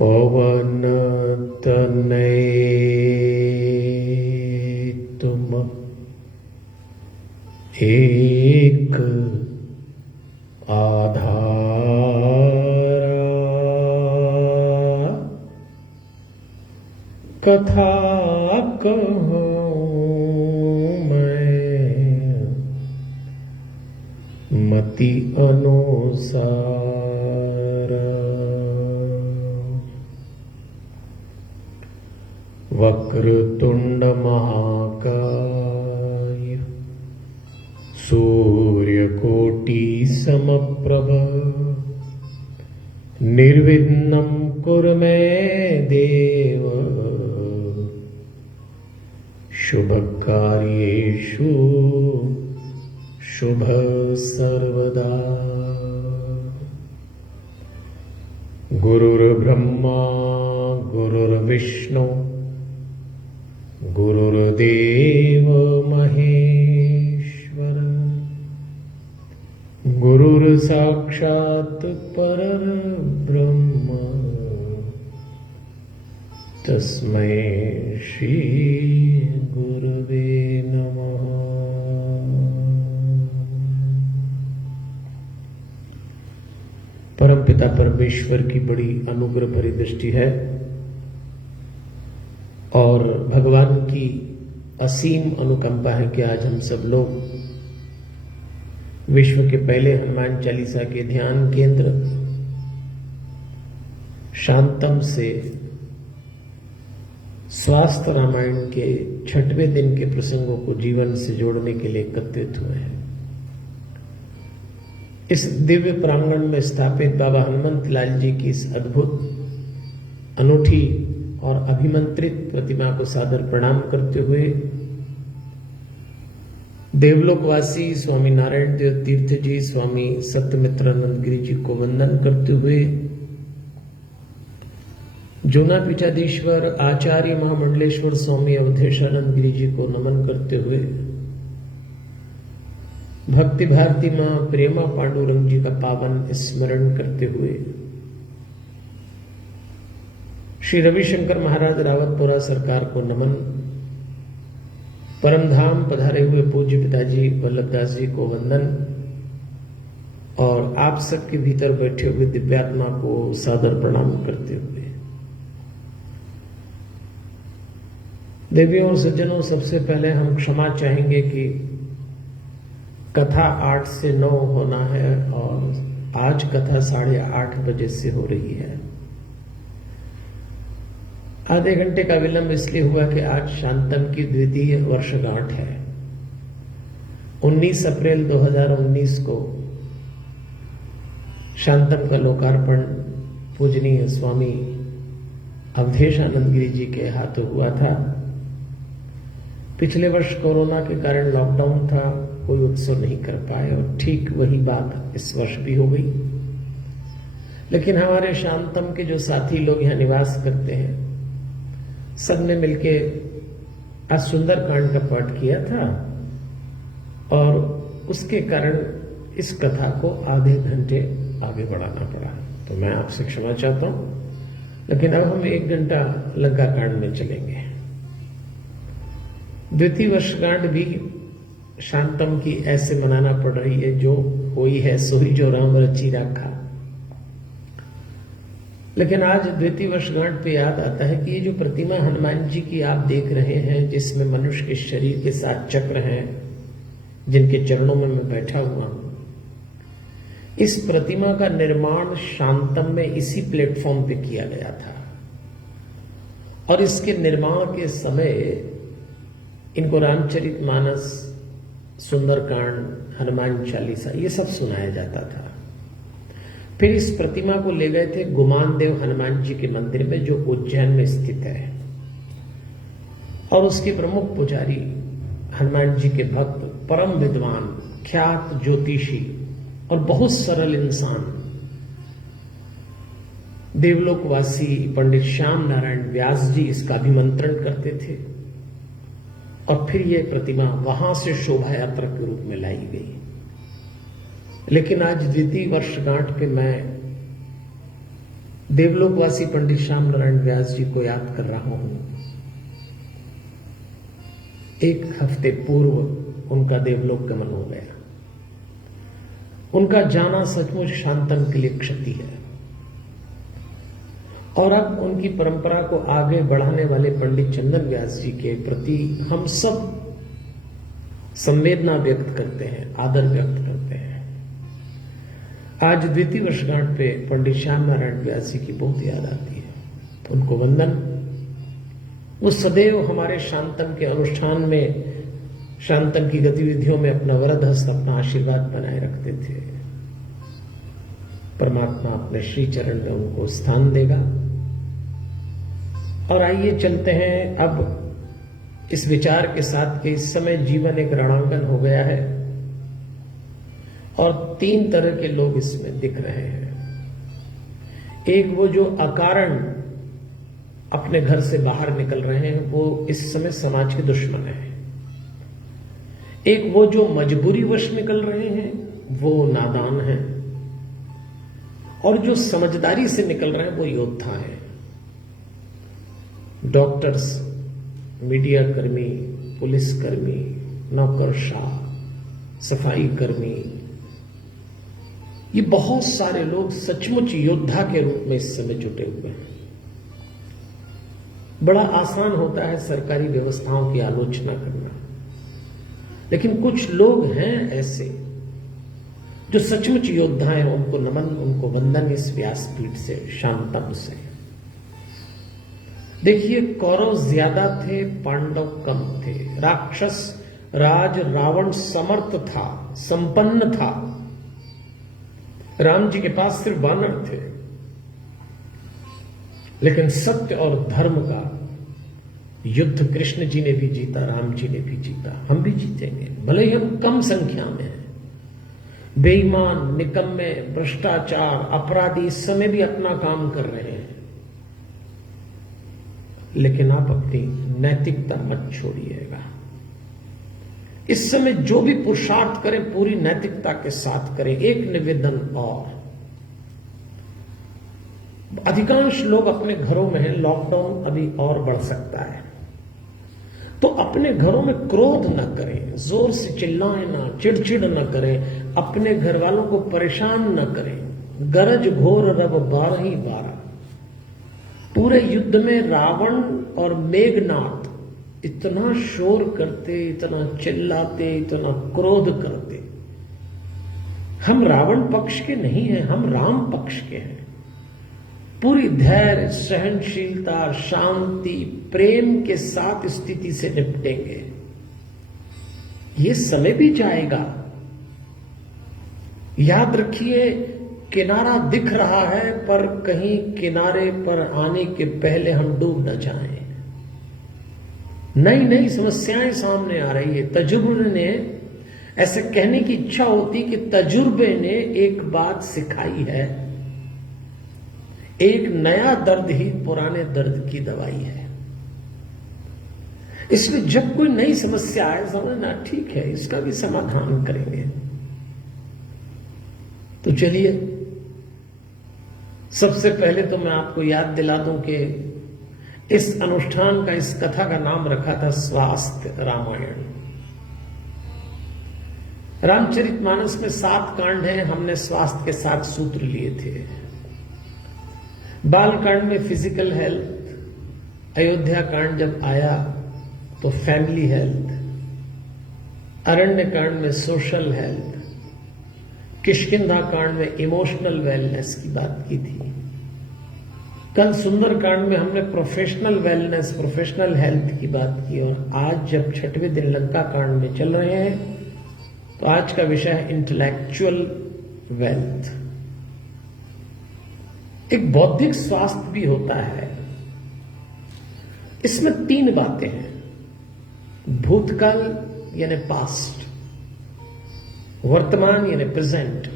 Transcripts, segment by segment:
पवन तनय तुम एक आधारा, कथा कहूँ मैं मति अनुसार। वक्रतुंड महाकाय सूर्यकोटि समप्रभ, निर्विघ्नं कुरु मे देव, शुभकार्येषु शुभ सर्वदा। गुरुर्ब्रह्मा गुरुर्विष्णु गुरुर्देव महेश्वर, गुरुर्साक्षात् परब्रह्म, तस्मै श्री गुरुवे नमः। परमपिता परमेश्वर की बड़ी अनुग्रह भरी दृष्टि है और भगवान की असीम अनुकंपा है कि आज हम सब लोग विश्व के पहले हनुमान चालीसा के ध्यान केंद्र शांतम से स्वास्थ्य रामायण के 6वें दिन के प्रसंगों को जीवन से जोड़ने के लिए एकत्रित हुए हैं। इस दिव्य प्रांगण में स्थापित बाबा हनुमंत लाल जी की इस अद्भुत, अनूठी और अभिमंत्रित प्रतिमा को सादर प्रणाम करते हुए देवलोकवासी स्वामी नारायण देव तीर्थ जी, स्वामी सत्यमित्रानंद गिरी जी को वंदन करते हुए जूना पीठाधीश्वर आचार्य महामंडलेश्वर स्वामी अवधेशानंद गिरी जी को नमन करते हुए भक्ति भारती मां प्रेमा पांडुरंग जी का पावन स्मरण करते हुए श्री रविशंकर महाराज रावतपुरा सरकार को नमन, परमधाम पधारे हुए पूज्य पिताजी वल्लभदास जी को वंदन और आप सबके भीतर बैठे हुए दिव्यात्मा को सादर प्रणाम करते हुए देवियों और सज्जनों, सबसे पहले हम क्षमा चाहेंगे कि कथा 8 से 9 होना है और आज कथा 8:30 बजे से हो रही है। आधे घंटे का विलंब इसलिए हुआ कि आज शांतम की द्वितीय वर्षगांठ है। 19 अप्रैल 2019 को शांतम का लोकार्पण पूजनीय स्वामी अवधेशानंद गिरी जी के हाथों हुआ था। पिछले वर्ष कोरोना के कारण लॉकडाउन था, कोई उत्सव नहीं कर पाए और ठीक वही बात इस वर्ष भी हो गई। लेकिन हमारे शांतम के जो साथी लोग यहाँ निवास करते हैं, सबने मिलके आज सुंदरकांड का पाठ किया था और उसके कारण इस कथा को आधे घंटे आगे बढ़ाना पड़ा। तो मैं आपसे क्षमा चाहता हूं, लेकिन अब हम 1 घंटा लंका कांड में चलेंगे। द्वितीय वर्षगांठ भी शांतम की ऐसे मनाना पड़ रही है, जो हुई है सोई जो राम रची राखा। लेकिन आज द्वितीय वर्षगांठ पे याद आता है कि ये जो प्रतिमा हनुमान जी की आप देख रहे हैं, जिसमें मनुष्य के शरीर के साथ चक्र हैं, जिनके चरणों में मैं बैठा हुआ हूं, इस प्रतिमा का निर्माण शांतम में इसी प्लेटफॉर्म पे किया गया था और इसके निर्माण के समय इनको रामचरितमानस, सुंदरकांड, हनुमान चालीसा ये सब सुनाया जाता था। फिर इस प्रतिमा को ले गए थे गुमान देव हनुमान जी के मंदिर में, जो उज्जैन में स्थित है, और उसके प्रमुख पुजारी हनुमान जी के भक्त, परम विद्वान, ख्यात ज्योतिषी और बहुत सरल इंसान देवलोकवासी पंडित श्याम नारायण व्यास जी इसका अभिमंत्रण करते थे और फिर यह प्रतिमा वहां से शोभा यात्रा के रूप में लाई गई। लेकिन आज द्वितीय वर्षगांठ पे मैं देवलोकवासी पंडित श्याम नारायण व्यास जी को याद कर रहा हूं। एक हफ्ते पूर्व उनका देवलोक गमन हो गया। उनका जाना सचमुच शांतन के लिए क्षति है और अब उनकी परंपरा को आगे बढ़ाने वाले पंडित चंदन व्यास जी के प्रति हम सब संवेदना व्यक्त करते हैं, आदर व्यक्त करते हैं। आज द्वितीय वर्षगांठ पे पंडित श्याम नारायण व्यास जी की बहुत याद आती है। उनको वंदन। वो सदैव हमारे शांतन के अनुष्ठान में, शांतन की गतिविधियों में अपना वरद हस्त, अपना आशीर्वाद बनाए रखते थे। परमात्मा अपने श्री चरण में उनको स्थान देगा। और आइए चलते हैं अब इस विचार के साथ कि इस समय जीवन एक रणांगन हो गया है और 3 तरह के लोग इसमें दिख रहे हैं। एक वो जो अकारण अपने घर से बाहर निकल रहे हैं, वो इस समय समाज के दुश्मन हैं। एक वो जो मजबूरीवश निकल रहे हैं, वो नादान हैं। और जो समझदारी से निकल रहे हैं, वो योद्धा हैं। डॉक्टर्स, मीडिया कर्मी, पुलिसकर्मी, नौकरशाह, सफाई कर्मी, ये बहुत सारे लोग सचमुच योद्धा के रूप में इस समय जुटे हुए हैं। बड़ा आसान होता है सरकारी व्यवस्थाओं की आलोचना करना, लेकिन कुछ लोग हैं ऐसे जो सचमुच योद्धा हैं। उनको नमन, उनको वंदन इस व्यासपीठ से, शांतन से। देखिए, कौरव ज्यादा थे, पांडव कम थे। राक्षस राज रावण समर्थ था, संपन्न था। राम जी के पास सिर्फ वानर थे, लेकिन सत्य और धर्म का युद्ध कृष्ण जी ने भी जीता, राम जी ने भी जीता। हम भी जीतेंगे, भले ही हम कम संख्या में हैं। बेईमान, निकम्मे, भ्रष्टाचार, अपराधी इस समय भी अपना काम कर रहे हैं, लेकिन आप अपनी नैतिकता मत छोड़िएगा। इस समय जो भी पुरुषार्थ करें, पूरी नैतिकता के साथ करें। एक निवेदन और, अधिकांश लोग अपने घरों में हैं, लॉकडाउन अभी और बढ़ सकता है, तो अपने घरों में क्रोध न करें, जोर से चिल्लाएं ना, चिड़चिड़ न करें, अपने घर वालों को परेशान न करें। गरज घोर रब 12 पूरे युद्ध में रावण और मेघनाथ इतना शोर करते, इतना चिल्लाते, इतना क्रोध करते। हम रावण पक्ष के नहीं हैं, हम राम पक्ष के हैं। पूरी धैर्य, सहनशीलता, शांति, प्रेम के साथ स्थिति से निपटेंगे। ये समय भी जाएगा। याद रखिए, किनारा दिख रहा है, पर कहीं किनारे पर आने के पहले हम डूब न जाएं। नई नई समस्याएं सामने आ रही है। तजुर्बे ने, ऐसे कहने की इच्छा होती कि तजुर्बे ने एक बात सिखाई है, एक नया दर्द ही पुराने दर्द की दवाई है। इसलिए जब कोई नई समस्या आए, समझना ठीक है, इसका भी समाधान करेंगे। तो चलिए, सबसे पहले तो मैं आपको याद दिला दूं कि इस अनुष्ठान का, इस कथा का नाम रखा था स्वास्थ्य रामायण। रामचरितमानस में 7 कांड हैं, हमने स्वास्थ्य के 7 सूत्र लिए थे। बाल कांड में फिजिकल हेल्थ, अयोध्या कांड जब आया तो फैमिली हेल्थ, अरण्य कांड में सोशल हेल्थ, किष्किंधा कांड में इमोशनल वेलनेस की बात की थी। कल सुंदर कांड में हमने प्रोफेशनल वेलनेस, प्रोफेशनल हेल्थ की बात की। और आज जब 6वें दिन लंका कांड में चल रहे हैं, तो आज का विषय है इंटेलेक्चुअल वेल्थ। एक बौद्धिक स्वास्थ्य भी होता है। इसमें 3 बातें हैं, भूतकाल यानी पास्ट, वर्तमान यानी प्रेजेंट,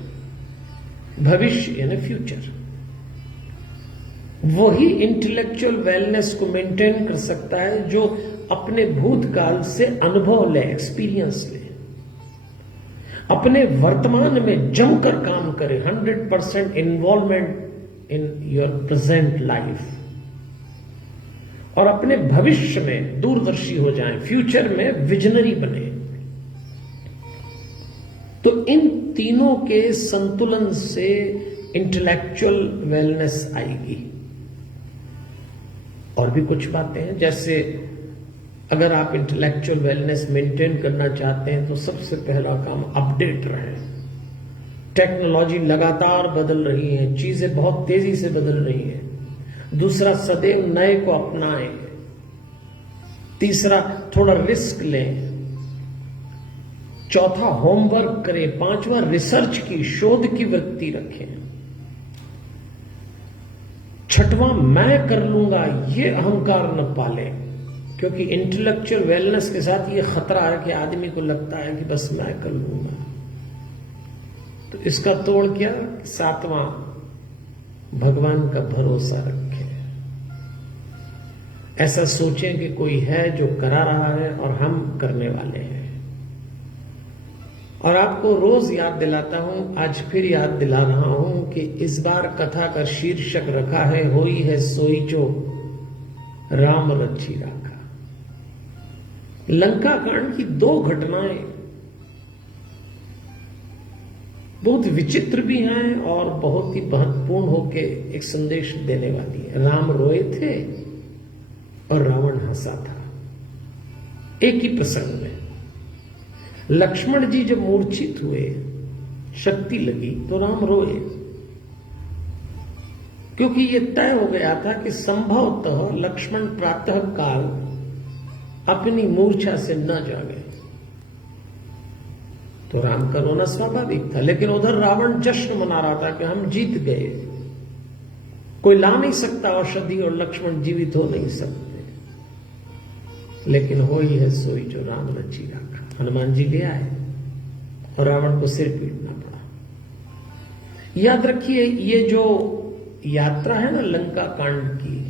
भविष्य यानी फ्यूचर। वही इंटेलेक्चुअल वेलनेस को मेंटेन कर सकता है जो अपने भूतकाल से अनुभव ले, एक्सपीरियंस ले, अपने वर्तमान में जमकर काम करे, 100% involvement in your present life, और अपने भविष्य में दूरदर्शी हो जाएं, फ्यूचर में विजनरी बने। तो इन तीनों के संतुलन से इंटेलेक्चुअल वेलनेस आएगी। और भी कुछ बातें हैं, जैसे अगर आप इंटेलेक्चुअल वेलनेस मेंटेन करना चाहते हैं तो सबसे पहला काम अपडेट रहे। टेक्नोलॉजी लगातार बदल रही है, चीजें बहुत तेजी से बदल रही हैं। दूसरा, सदैव नए को अपनाएं। तीसरा, थोड़ा रिस्क लें। चौथा, होमवर्क करें। पांचवा, रिसर्च की, शोध की वृत्ति रखें। छठवां, मैं कर लूंगा, ये अहंकार न पाले, क्योंकि इंटेलेक्चुअल वेलनेस के साथ ये खतरा है कि आदमी को लगता है कि बस मैं कर लूंगा। तो इसका तोड़ क्या? सातवां, भगवान का भरोसा रखें। ऐसा सोचें कि कोई है जो करा रहा है और हम करने वाले हैं। और आपको रोज याद दिलाता हूं, आज फिर याद दिला रहा हूं कि इस बार कथा का शीर्षक रखा है, होई है सोई जो राम रची राखा। लंका कांड की 2 घटनाएं बहुत विचित्र भी हैं और बहुत ही महत्वपूर्ण होके एक संदेश देने वाली है। राम रोए थे और रावण हंसा था, एक ही प्रसंग में। लक्ष्मण जी जब मूर्छित हुए, शक्ति लगी, तो राम रोए, क्योंकि यह तय हो गया था कि संभवतः लक्ष्मण प्रातः काल अपनी मूर्छा से न जागे। तो राम का रोना स्वाभाविक था, लेकिन उधर रावण जश्न मना रहा था कि हम जीत गए, कोई ला नहीं सकता औषधि और लक्ष्मण जीवित हो नहीं सकते। लेकिन होई है सोई जो राम रची राखा। हनुमान जी ले आए और रावण को सिर पीटना पड़ा। याद रखिए, ये जो यात्रा है ना लंका कांड की,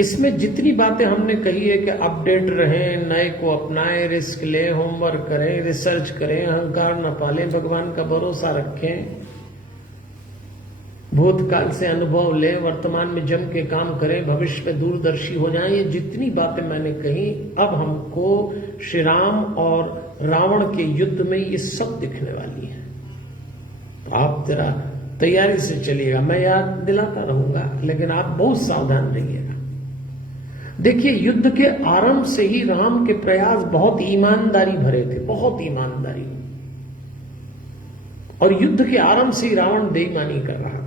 इसमें जितनी बातें हमने कही है कि अपडेट रहें, नए को अपनाएं, रिस्क लें, होमवर्क करें, रिसर्च करें, अहंकार न पालें, भगवान का भरोसा रखें, भूतकाल से अनुभव लें, वर्तमान में जम के काम करें, भविष्य में दूरदर्शी हो जाएं, ये जितनी बातें मैंने कही, अब हमको श्री राम और रावण के युद्ध में ये सब दिखने वाली है। तो आप जरा तैयारी से चलिएगा, मैं याद दिलाता रहूंगा, लेकिन आप बहुत सावधान रहिएगा। देखिए, युद्ध के आरंभ से ही राम के प्रयास बहुत ईमानदारी भरे थे, बहुत ईमानदारी, और युद्ध के आरंभ से ही रावण बेईमानी कर रहा था।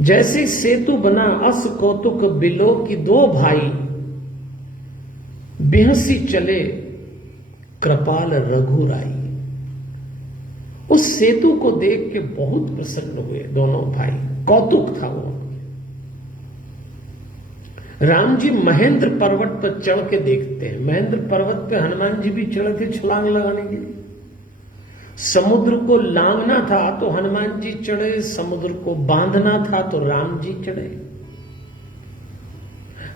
जैसे सेतु बना अस कौतुक बिलो की 2 भाई बिहसी चले कृपाल रघुराई। उस सेतु को देख के बहुत प्रसन्न हुए दोनों भाई, कौतुक था वो। राम जी महेंद्र पर्वत पर चढ़ के देखते हैं। महेंद्र पर्वत पे हनुमान जी भी चढ़े थे छलांग लगाने के लिए। समुद्र को लांघना था तो हनुमान जी चढ़े, समुद्र को बांधना था तो राम जी चढ़े।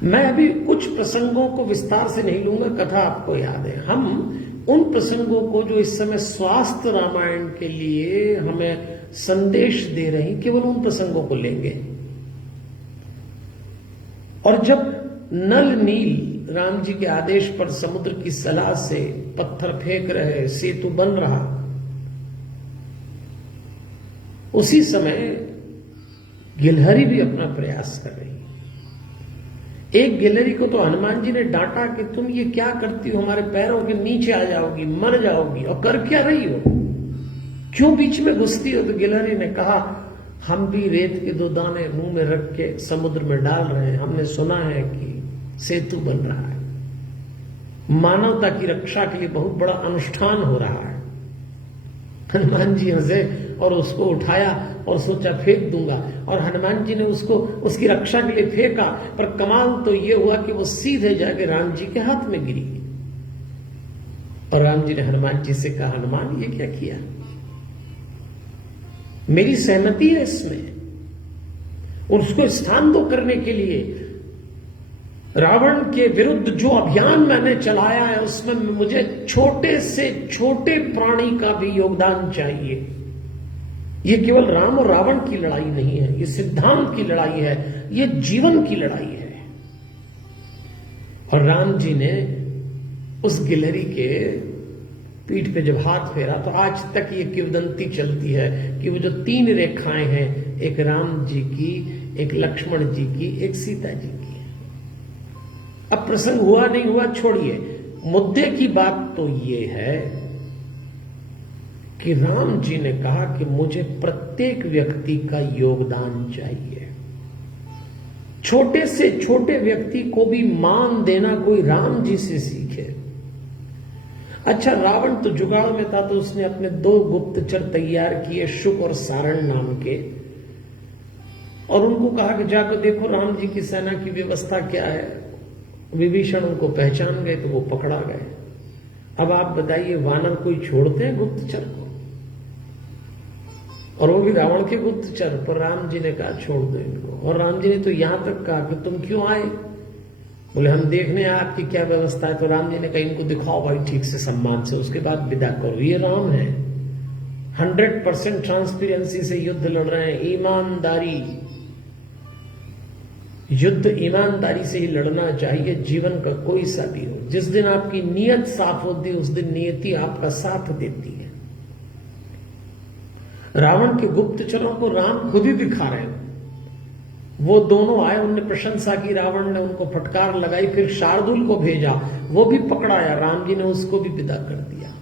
मैं अभी कुछ प्रसंगों को विस्तार से नहीं लूंगा, कथा आपको याद है। हम उन प्रसंगों को जो इस समय स्वास्थ्य रामायण के लिए हमें संदेश दे रहे हैं, केवल उन प्रसंगों को लेंगे। और जब नल नील राम जी के आदेश पर समुद्र की सलाह से पत्थर फेंक रहे, सेतु बन रहा, उसी समय गिलहरी भी अपना प्रयास कर रही। एक गिलहरी को तो हनुमान जी ने डांटा कि तुम ये क्या करती हो, हमारे पैरों के नीचे आ जाओगी, मर जाओगी, और कर क्या रही हो, क्यों बीच में घुसती हो? तो गिलहरी ने कहा, हम भी रेत के 2 दाने मुंह में रख के समुद्र में डाल रहे हैं, हमने सुना है कि सेतु बन रहा है, मानवता की रक्षा के लिए बहुत बड़ा अनुष्ठान हो रहा है। हनुमान जी हंसे और उसको उठाया और सोचा फेंक दूंगा, और हनुमान जी ने उसको उसकी रक्षा के लिए फेंका, पर कमाल तो ये हुआ कि वो सीधे जाके राम जी के हाथ में गिरी। और राम जी ने हनुमान जी से कहा, हनुमान ये क्या किया, मेरी सहमति है इसमें, और उसको स्थान दो करने के लिए। रावण के विरुद्ध जो अभियान मैंने चलाया है उसमें मुझे छोटे से छोटे प्राणी का भी योगदान चाहिए। ये केवल राम और रावण की लड़ाई नहीं है, ये सिद्धांत की लड़ाई है, ये जीवन की लड़ाई है। और राम जी ने उस गिलहरी के पीठ पे जब हाथ फेरा तो आज तक ये किंवदंती चलती है कि वो जो 3 रेखाएं हैं, एक राम जी की, एक लक्ष्मण जी की, एक सीता जी की। अब प्रसंग हुआ नहीं हुआ छोड़िए, मुद्दे की बात तो ये है कि राम जी ने कहा कि मुझे प्रत्येक व्यक्ति का योगदान चाहिए। छोटे से छोटे व्यक्ति को भी मान देना कोई राम जी से सीखे। अच्छा, रावण तो जुगाड़ में था तो उसने अपने 2 गुप्तचर तैयार किए, शुक और सारण नाम के, और उनको कहा कि जाकर देखो राम जी की सेना की व्यवस्था क्या है। विभीषण उनको पहचान गए तो वो पकड़ा गए। अब आप बताइए, वानर कोई छोड़ते हैं गुप्तचर को? और वो भी रावण के गुप्तचर। पर राम जी ने कहा छोड़ दो इनको। और राम जी ने तो यहां तक कहा कि तुम क्यों आए? बोले हम देखने आपकी क्या व्यवस्था है। तो राम जी ने कहा इनको दिखाओ भाई ठीक से, सम्मान से, उसके बाद विदा करो। ये राम है, 100% ट्रांसपेरेंसी से युद्ध लड़ रहे हैं। ईमानदारी, युद्ध ईमानदारी से ही लड़ना चाहिए, जीवन का कोई सा भी हो। जिस दिन आपकी नीयत साफ होती है उस दिन नियति आपका साथ देती है। रावण के गुप्तचरों को राम खुद ही दिखा रहे हैं। वो दोनों आए, उनने प्रशंसा की, रावण ने उनको फटकार लगाई, फिर शार्दुल को भेजा, वो भी पकड़ाया, राम जी ने उसको भी विदा कर दिया।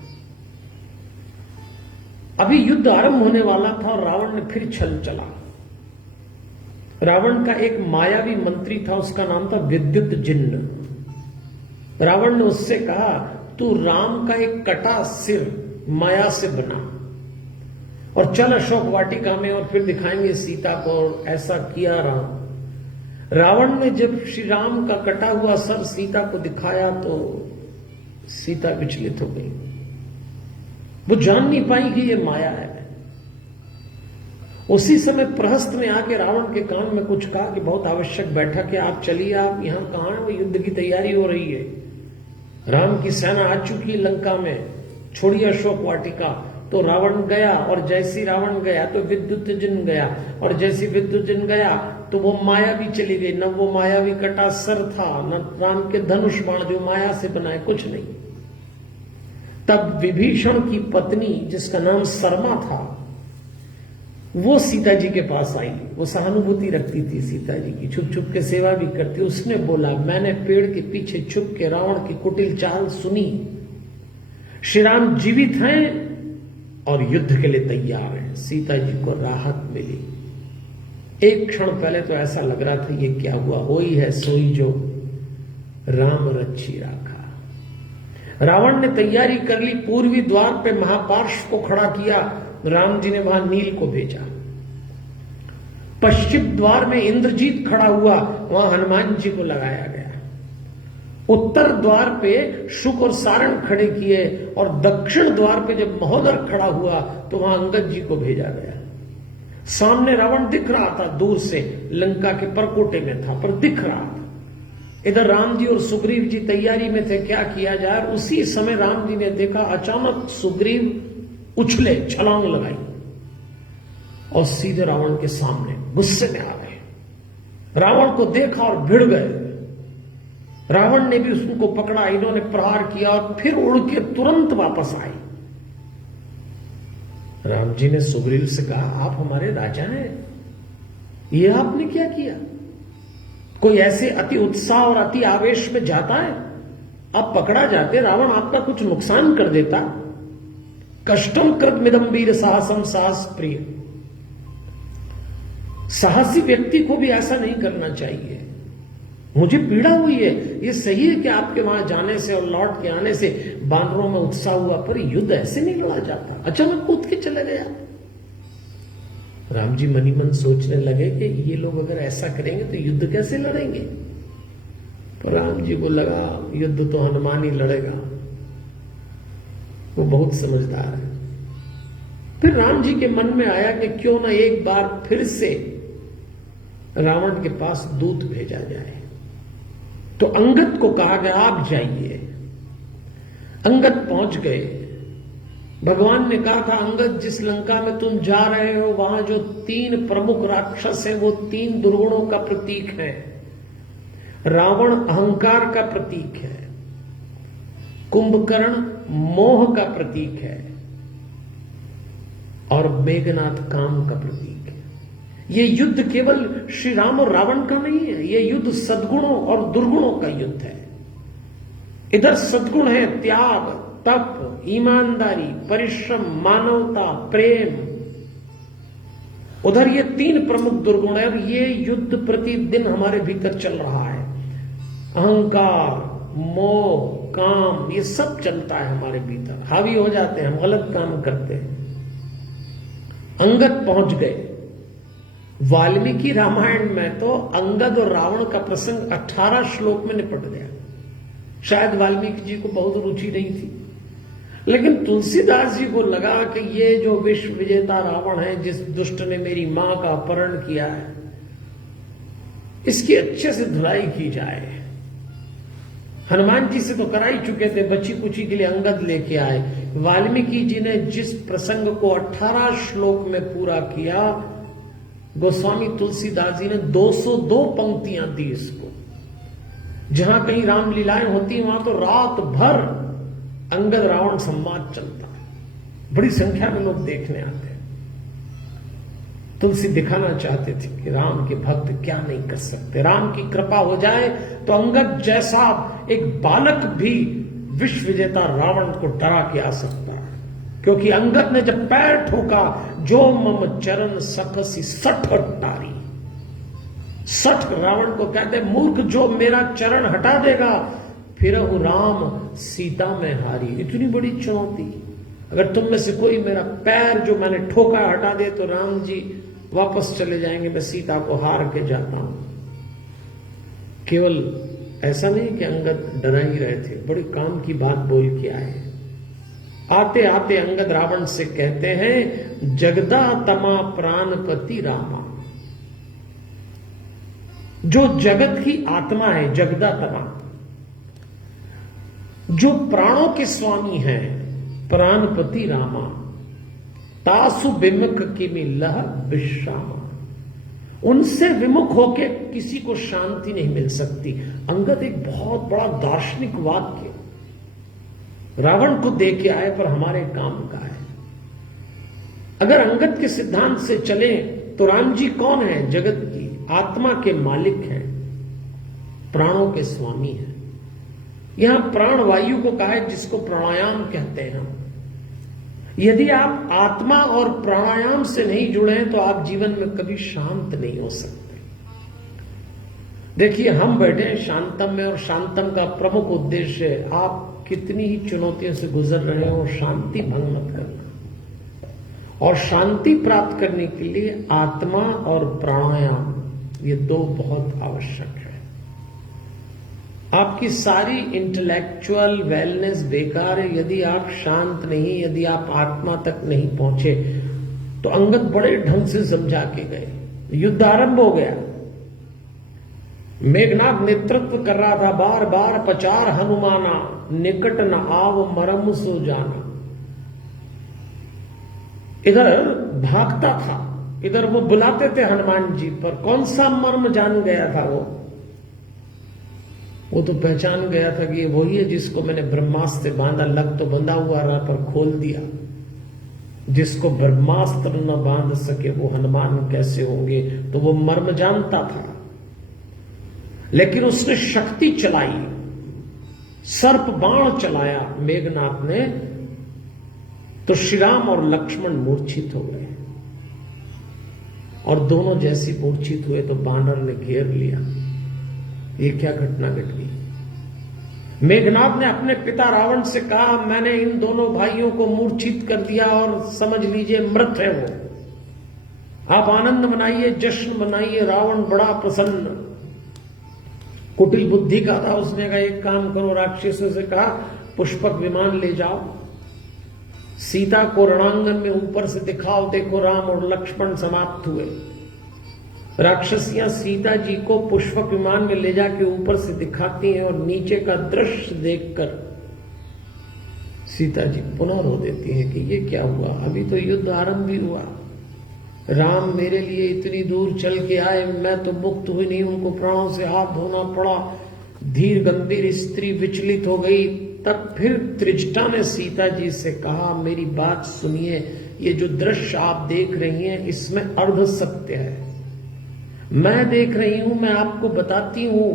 अभी युद्ध आरंभ होने वाला था और रावण ने फिर छल चला। रावण का एक मायावी मंत्री था, उसका नाम था विद्युत जिन्न। रावण ने उससे कहा तू राम का एक कटा सिर माया से बना और चल अशोक वाटिका में और फिर दिखाएंगे सीता को। और ऐसा किया रावण ने जब श्री राम का कटा हुआ सर सीता को दिखाया तो सीता विचलित हो गई। वो जान नहीं पाई कि ये माया है। उसी समय प्रहस्त ने आके रावण के कान में कुछ कहा कि बहुत आवश्यक बैठक है, आप चलिए, आप यहां कहां हैं? वो युद्ध की तैयारी हो रही है, राम की सेना आ चुकी लंका में, छोड़िए अशोक वाटिका। तो रावण गया और जैसी रावण गया तो विद्युत जिन गया, और जैसी विद्युत जिन गया तो वो माया भी चली गई। न वो मायावी कटा सर था, न राम के धनुष बाण जो माया से बनाए, कुछ नहीं। तब विभीषण की पत्नी जिसका नाम शर्मा था वो सीता जी के पास आई। वो सहानुभूति रखती थी सीता जी की, छुप छुप के सेवा भी करती। उसने बोला मैंने पेड़ के पीछे छुप के रावण की कुटिल चाल सुनी, श्री राम जीवित हैं और युद्ध के लिए तैयार हैं। सीता जी को राहत मिली। एक क्षण पहले तो ऐसा लग रहा था ये क्या हुआ, होई है सोई जो राम रक्षी राखा। रावण ने तैयारी कर ली, पूर्वी द्वार पे महापार्श्व को खड़ा किया, राम जी ने वहां नील को भेजा। पश्चिम द्वार में इंद्रजीत खड़ा हुआ, वहां हनुमान जी को लगाया गया। उत्तर द्वार पे शुक और सारण खड़े किए, और दक्षिण द्वार पे जब महोदर खड़ा हुआ तो वहां अंगद जी को भेजा गया। सामने रावण दिख रहा था दूर से, लंका के परकोटे में था पर दिख रहा था। इधर राम जी और सुग्रीव जी तैयारी में थे क्या किया जाए। उसी समय राम जी ने देखा अचानक सुग्रीव उछले, छलांग लगाई और सीधे रावण के सामने गुस्से में आ गए। रावण को देखा और भिड़ गए। रावण ने भी उसको पकड़ा, इन्होंने प्रहार किया और फिर उड़ के तुरंत वापस आए। राम जी ने सुग्रीव से कहा आप हमारे राजा हैं, ये आपने क्या किया? कोई ऐसे अति उत्साह और अति आवेश में जाता है? आप पकड़ा जाते, रावण आपका कुछ नुकसान कर देता। कष्टम कृतमिदं वीर साहसम साहस प्रिय। साहसी व्यक्ति को भी ऐसा नहीं करना चाहिए। मुझे पीड़ा हुई है, ये सही है कि आपके वहां जाने से और लौट के आने से बानरों में उत्साह हुआ, पर युद्ध ऐसे नहीं लड़ा जाता। अचानक कूद के चले गया। राम जी मनी मन सोचने लगे कि ये लोग अगर ऐसा करेंगे तो युद्ध कैसे लड़ेंगे। तो राम जी को लगा युद्ध तो हनुमान ही लड़ेगा, वो बहुत समझदार है। फिर राम जी के मन में आया कि क्यों ना एक बार फिर से रावण के पास दूत भेजा जाए। तो अंगद को कहा गया आप जाइए। अंगद पहुंच गए। भगवान ने कहा था अंगद जिस लंका में तुम जा रहे हो वहां जो 3 प्रमुख राक्षस हैं वो 3 दुर्गुणों का प्रतीक है। रावण अहंकार का प्रतीक है, कुंभकर्ण मोह का प्रतीक है और मेघनाथ काम का प्रतीक है। ये युद्ध केवल श्री राम और रावण का नहीं है, ये युद्ध सद्गुणों और दुर्गुणों का युद्ध है। इधर सद्गुण है त्याग, तप, ईमानदारी, परिश्रम, मानवता, प्रेम। उधर ये 3 प्रमुख दुर्गुण है और ये युद्ध प्रतिदिन हमारे भीतर चल रहा है। अहंकार, मोह, काम, ये सब चलता है हमारे भीतर, हावी हो जाते हैं, हम गलत काम करते हैं। अंगद पहुंच गए। वाल्मीकि रामायण में तो अंगद और रावण का प्रसंग 18 श्लोक में निपट गया। शायद वाल्मीकि जी को बहुत रुचि नहीं थी, लेकिन तुलसीदास जी को लगा कि ये जो विश्व विजेता रावण है, जिस दुष्ट ने मेरी मां का अपहरण किया है, इसकी अच्छे से धुलाई की जाए। हनुमान जी से तो करा ही चुके थे, बची कुची के लिए अंगद लेके आए। वाल्मीकि जी ने जिस प्रसंग को 18 श्लोक में पूरा किया, गोस्वामी तुलसीदास जी ने 202 पंक्तियां दी इसको। जहां कहीं रामलीलाएं होती वहां तो रात भर अंगद रावण संवाद चलता है, बड़ी संख्या में लोग देखने आते हैं। तुलसी दिखाना चाहते थे कि राम के भक्त क्या नहीं कर सकते, राम की कृपा हो जाए तो अंगद जैसा एक बालक भी विश्व विजेता रावण को डरा के आ सकता है। क्योंकि अंगद ने जब पैर ठोका, जो मम चरण सकसी 60 टारी। 60 रावण को कहते मूर्ख, जो मेरा चरण हटा देगा फिर राम सीता में हारी। इतनी बड़ी चुनौती, अगर तुम में से कोई मेरा पैर जो मैंने ठोका हटा दे तो राम जी वापस चले जाएंगे, मैं सीता को हार के जाता हूं। केवल ऐसा नहीं कि अंगद डरा ही रहे थे, बड़ी काम की बात बोल के आए। आते आते अंगद रावण से कहते हैं जगदा तमा प्राणपति रामा। जो जगत की आत्मा है, जगदा तमा, जो प्राणों के स्वामी हैं, प्राणपति रामा, तासु विमुख किमि लह विश्रामा। उनसे विमुख होके किसी को शांति नहीं मिल सकती। अंगद एक बहुत बड़ा दार्शनिक वाक्य रावण को दे के आए, पर हमारे काम का है। अगर अंगद के सिद्धांत से चले तो राम जी कौन है? जगत की आत्मा के मालिक हैं, प्राणों के स्वामी हैं। यहां प्राण वायु को कहा है जिसको प्राणायाम कहते हैं हम। यदि आप आत्मा और प्राणायाम से नहीं जुड़े तो आप जीवन में कभी शांत नहीं हो सकते। देखिए हम बैठे हैं शांतम में, और शांतम का प्रमुख उद्देश्य है आप कितनी ही चुनौतियों से गुजर रहे हो, शांति भंग मत करना। और शांति प्राप्त करने के लिए आत्मा और प्राणायाम, ये 2 बहुत आवश्यक है। आपकी सारी इंटेलेक्चुअल वेलनेस बेकार है यदि आप शांत नहीं, यदि आप आत्मा तक नहीं पहुंचे। तो अंगद बड़े ढंग से समझा के गए। युद्ध आरंभ हो गया। मेघनाथ नेतृत्व कर रहा था। बार बार पचार हनुमाना, निकट न आव मरम सो जाना। इधर भागता था, इधर वो बुलाते थे हनुमान जी, पर कौन सा मर्म जान गया था वो तो पहचान गया था कि ये वही है जिसको मैंने ब्रह्मास्त्र से बांधा। लग तो बंधा हुआ रहा पर खोल दिया। जिसको ब्रह्मास्त्र न बांध सके वो हनुमान कैसे होंगे? तो वो मर्म जानता था, लेकिन उसने शक्ति चलाई, सर्प बाण चलाया मेघनाथ ने, तो श्री राम और लक्ष्मण मूर्छित हो गए। और दोनों जैसी मूर्छित हुए तो बानर ने घेर लिया। ये क्या घटना घट गई? मेघनाथ ने अपने पिता रावण से कहा मैंने इन दोनों भाइयों को मूर्छित कर दिया और समझ लीजिए मृत है वो। आप आनंद मनाइए, जश्न मनाइए। रावण बड़ा प्रसन्न, कुटिल बुद्धि का था। उसने कहा एक काम करो, राक्षसों से कहा पुष्पक विमान ले जाओ, सीता को रणांगन में ऊपर से दिखाओ, देखो राम और लक्ष्मण समाप्त हुए। राक्षसियां सीता जी को पुष्पक विमान में ले जाके ऊपर से दिखाती हैं और नीचे का दृश्य देखकर सीता जी पुनः रो देती हैं कि ये क्या हुआ, अभी तो युद्ध आरंभ ही हुआ, राम मेरे लिए इतनी दूर चल के आए, मैं तो मुक्त हुई नहीं, उनको प्राणों से हाथ धोना पड़ा। धीर गंभीर स्त्री विचलित हो गई। तब फिर त्रिजटा ने सीता जी से कहा, मेरी बात सुनिए, ये जो दृश्य आप देख रही हैं इसमें अर्ध सत्य है, मैं देख रही हूं, मैं आपको बताती हूं,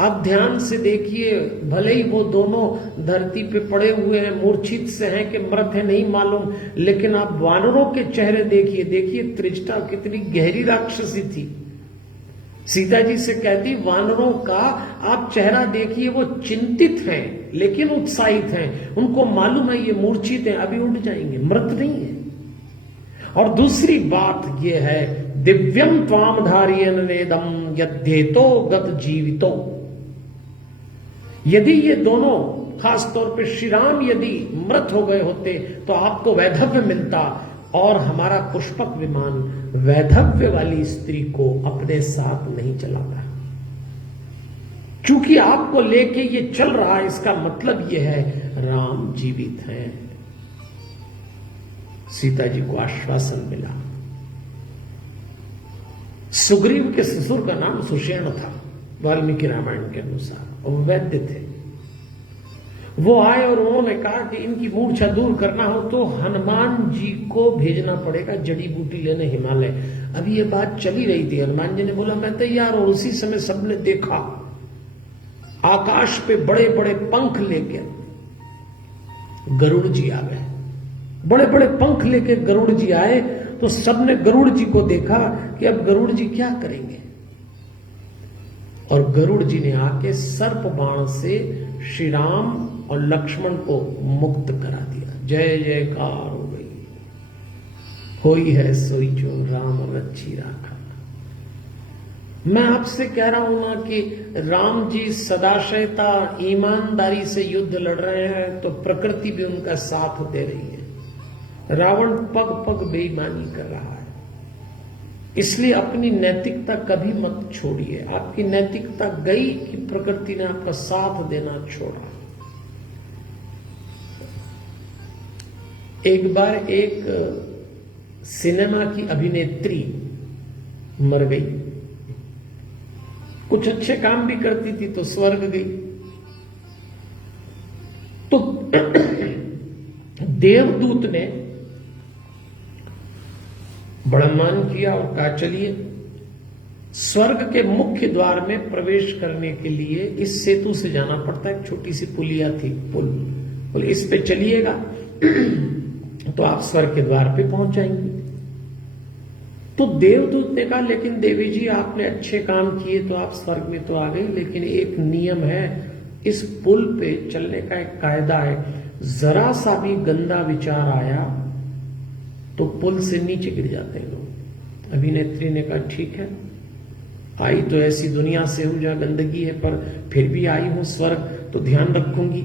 आप ध्यान से देखिए, भले ही वो दोनों धरती पे पड़े हुए हैं, मूर्छित से हैं कि मृत है नहीं मालूम, लेकिन आप वानरों के चेहरे देखिए, देखिए त्रिजटा कितनी गहरी राक्षसी थी। सीता जी से कहती, वानरों का आप चेहरा देखिए, वो चिंतित हैं लेकिन उत्साहित हैं, उनको मालूम है ये मूर्छित हैं, अभी उठ जाएंगे, मृत नहीं है। और दूसरी बात ये है, दिव्यम त्वाम धारियन नेदम यद्धेतो गत जीवितो, यदि ये दोनों, खास तौर पे श्री राम यदि मृत हो गए होते तो आपको वैधव्य मिलता और हमारा पुष्पक विमान वैधव्य वाली स्त्री को अपने साथ नहीं चलाता। चूंकि आपको लेके ये चल रहा है, इसका मतलब ये है राम जीवित हैं। सीता जी को आश्वासन मिला। सुग्रीव के ससुर का नाम सुषेण था वाल्मीकि रामायण के अनुसार, और वैद्य थे। वो आए और उन्होंने कहा कि इनकी मूर्छा दूर करना हो तो हनुमान जी को भेजना पड़ेगा जड़ी बूटी लेने हिमालय। अभी ये बात चली रही थी, हनुमान जी ने बोला मैं तैयार, और उसी समय सबने देखा आकाश पे बड़े बड़े पंख लेके गरुड़ जी आ गए। बड़े बड़े पंख लेके गरुड़ जी आए तो सबने गरुड़ जी को देखा कि अब गरुड़ जी क्या करेंगे, और गरुड़ जी ने आके सर्प बाण से श्री राम और लक्ष्मण को मुक्त करा दिया। जय जयकार हो गई, होई है सोई जो राम रक्षी राखा। मैं आपसे कह रहा हूं ना कि राम जी सदाशयता ईमानदारी से युद्ध लड़ रहे हैं तो प्रकृति भी उनका साथ दे रही है। रावण पग पग बेईमानी कर रहा है, इसलिए अपनी नैतिकता कभी मत छोड़िए। आपकी नैतिकता गई कि प्रकृति ने आपका साथ देना छोड़ा। एक बार एक सिनेमा की अभिनेत्री मर गई, कुछ अच्छे काम भी करती थी तो स्वर्ग गई। तो देवदूत ने बड़ा मान किया और कहा चलिए स्वर्ग के मुख्य द्वार में प्रवेश करने के लिए इस सेतु से जाना पड़ता है। एक छोटी सी पुलिया थी, पुल, इस पे चलिएगा तो आप स्वर्ग के द्वार पे पहुंच जाएंगे। तो देवदूत ने कहा लेकिन देवी जी आपने अच्छे काम किए तो आप स्वर्ग में तो आ गए, लेकिन एक नियम है, इस पुल पे चलने का एक कायदा है, जरा सा भी गंदा विचार आया तो पुल से नीचे गिर जाते हैं लोग। अभिनेत्री ने कहा ठीक है, आई तो ऐसी दुनिया से हूं जहां गंदगी है, पर फिर भी आई हूं स्वर्ग तो ध्यान रखूंगी।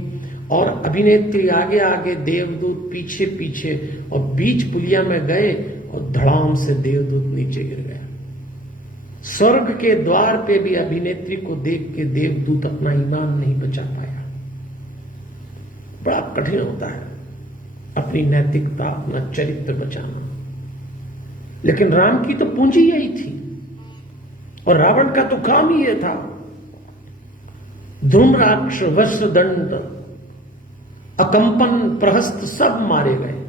और अभिनेत्री आगे आगे, देवदूत पीछे पीछे, और बीच पुलिया में गए और धड़ाम से देवदूत नीचे गिर गया। स्वर्ग के द्वार पे भी अभिनेत्री को देख के देवदूत अपना ईमान नहीं बचा पाया। बड़ा कठिन होता है अपनी नैतिकता, अपना चरित्र बचाना। लेकिन राम की तो पूंजी यही थी और रावण का तो काम ही यह था। धूम्राक्ष, वज्रदंड, अकंपन, प्रहस्त सब मारे गए।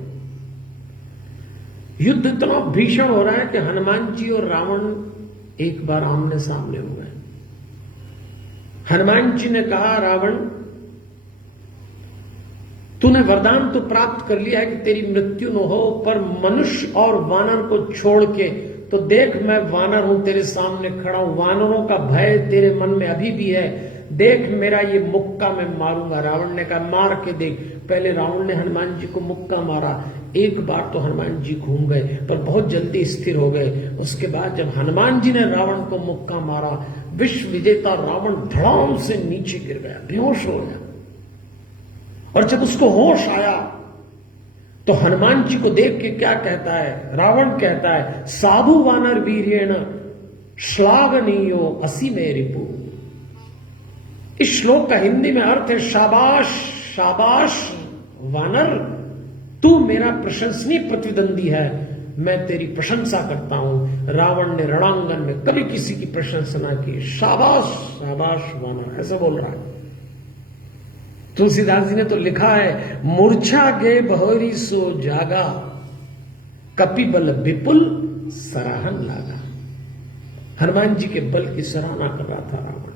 युद्ध इतना भीषण हो रहा है कि हनुमान जी और रावण एक बार आमने सामने हो गए। हनुमान जी ने कहा रावण तूने वरदान तो प्राप्त कर लिया है कि तेरी मृत्यु न हो, पर मनुष्य और वानर को छोड़ के तो देख मैं वानर हूं, तेरे सामने खड़ा हूं, वानरों का भय तेरे मन में अभी भी है, देख मेरा ये मुक्का मैं मारूंगा। रावण ने कहा मार के देख। पहले रावण ने हनुमान जी को मुक्का मारा, एक बार तो हनुमान जी घूम गए पर बहुत जल्दी स्थिर हो गए। उसके बाद जब हनुमान जी ने रावण को मुक्का मारा, विश्व विजेता रावण धड़ाम से नीचे गिर गया, बेहोश हो गया। और जब उसको होश आया तो हनुमान जी को देख के क्या कहता है रावण? कहता है साधु वानर वीर्येण श्लाघनीयो असि में रिपु। इस श्लोक का हिंदी में अर्थ है शाबाश शाबाश वानर, तू मेरा प्रशंसनीय प्रतिद्वंदी है, मैं तेरी प्रशंसा करता हूं। रावण ने रणांगन में कभी किसी की प्रशंसा ना की। शाबाश शाबाश वानर, ऐसे बोल रहा है। तुलसीदास जी ने तो लिखा है मूर्छा गे बहोरी सो जागा, कपिबल विपुल सराहन लागा। हनुमान जी के बल की सराहना कर रहा था रावण,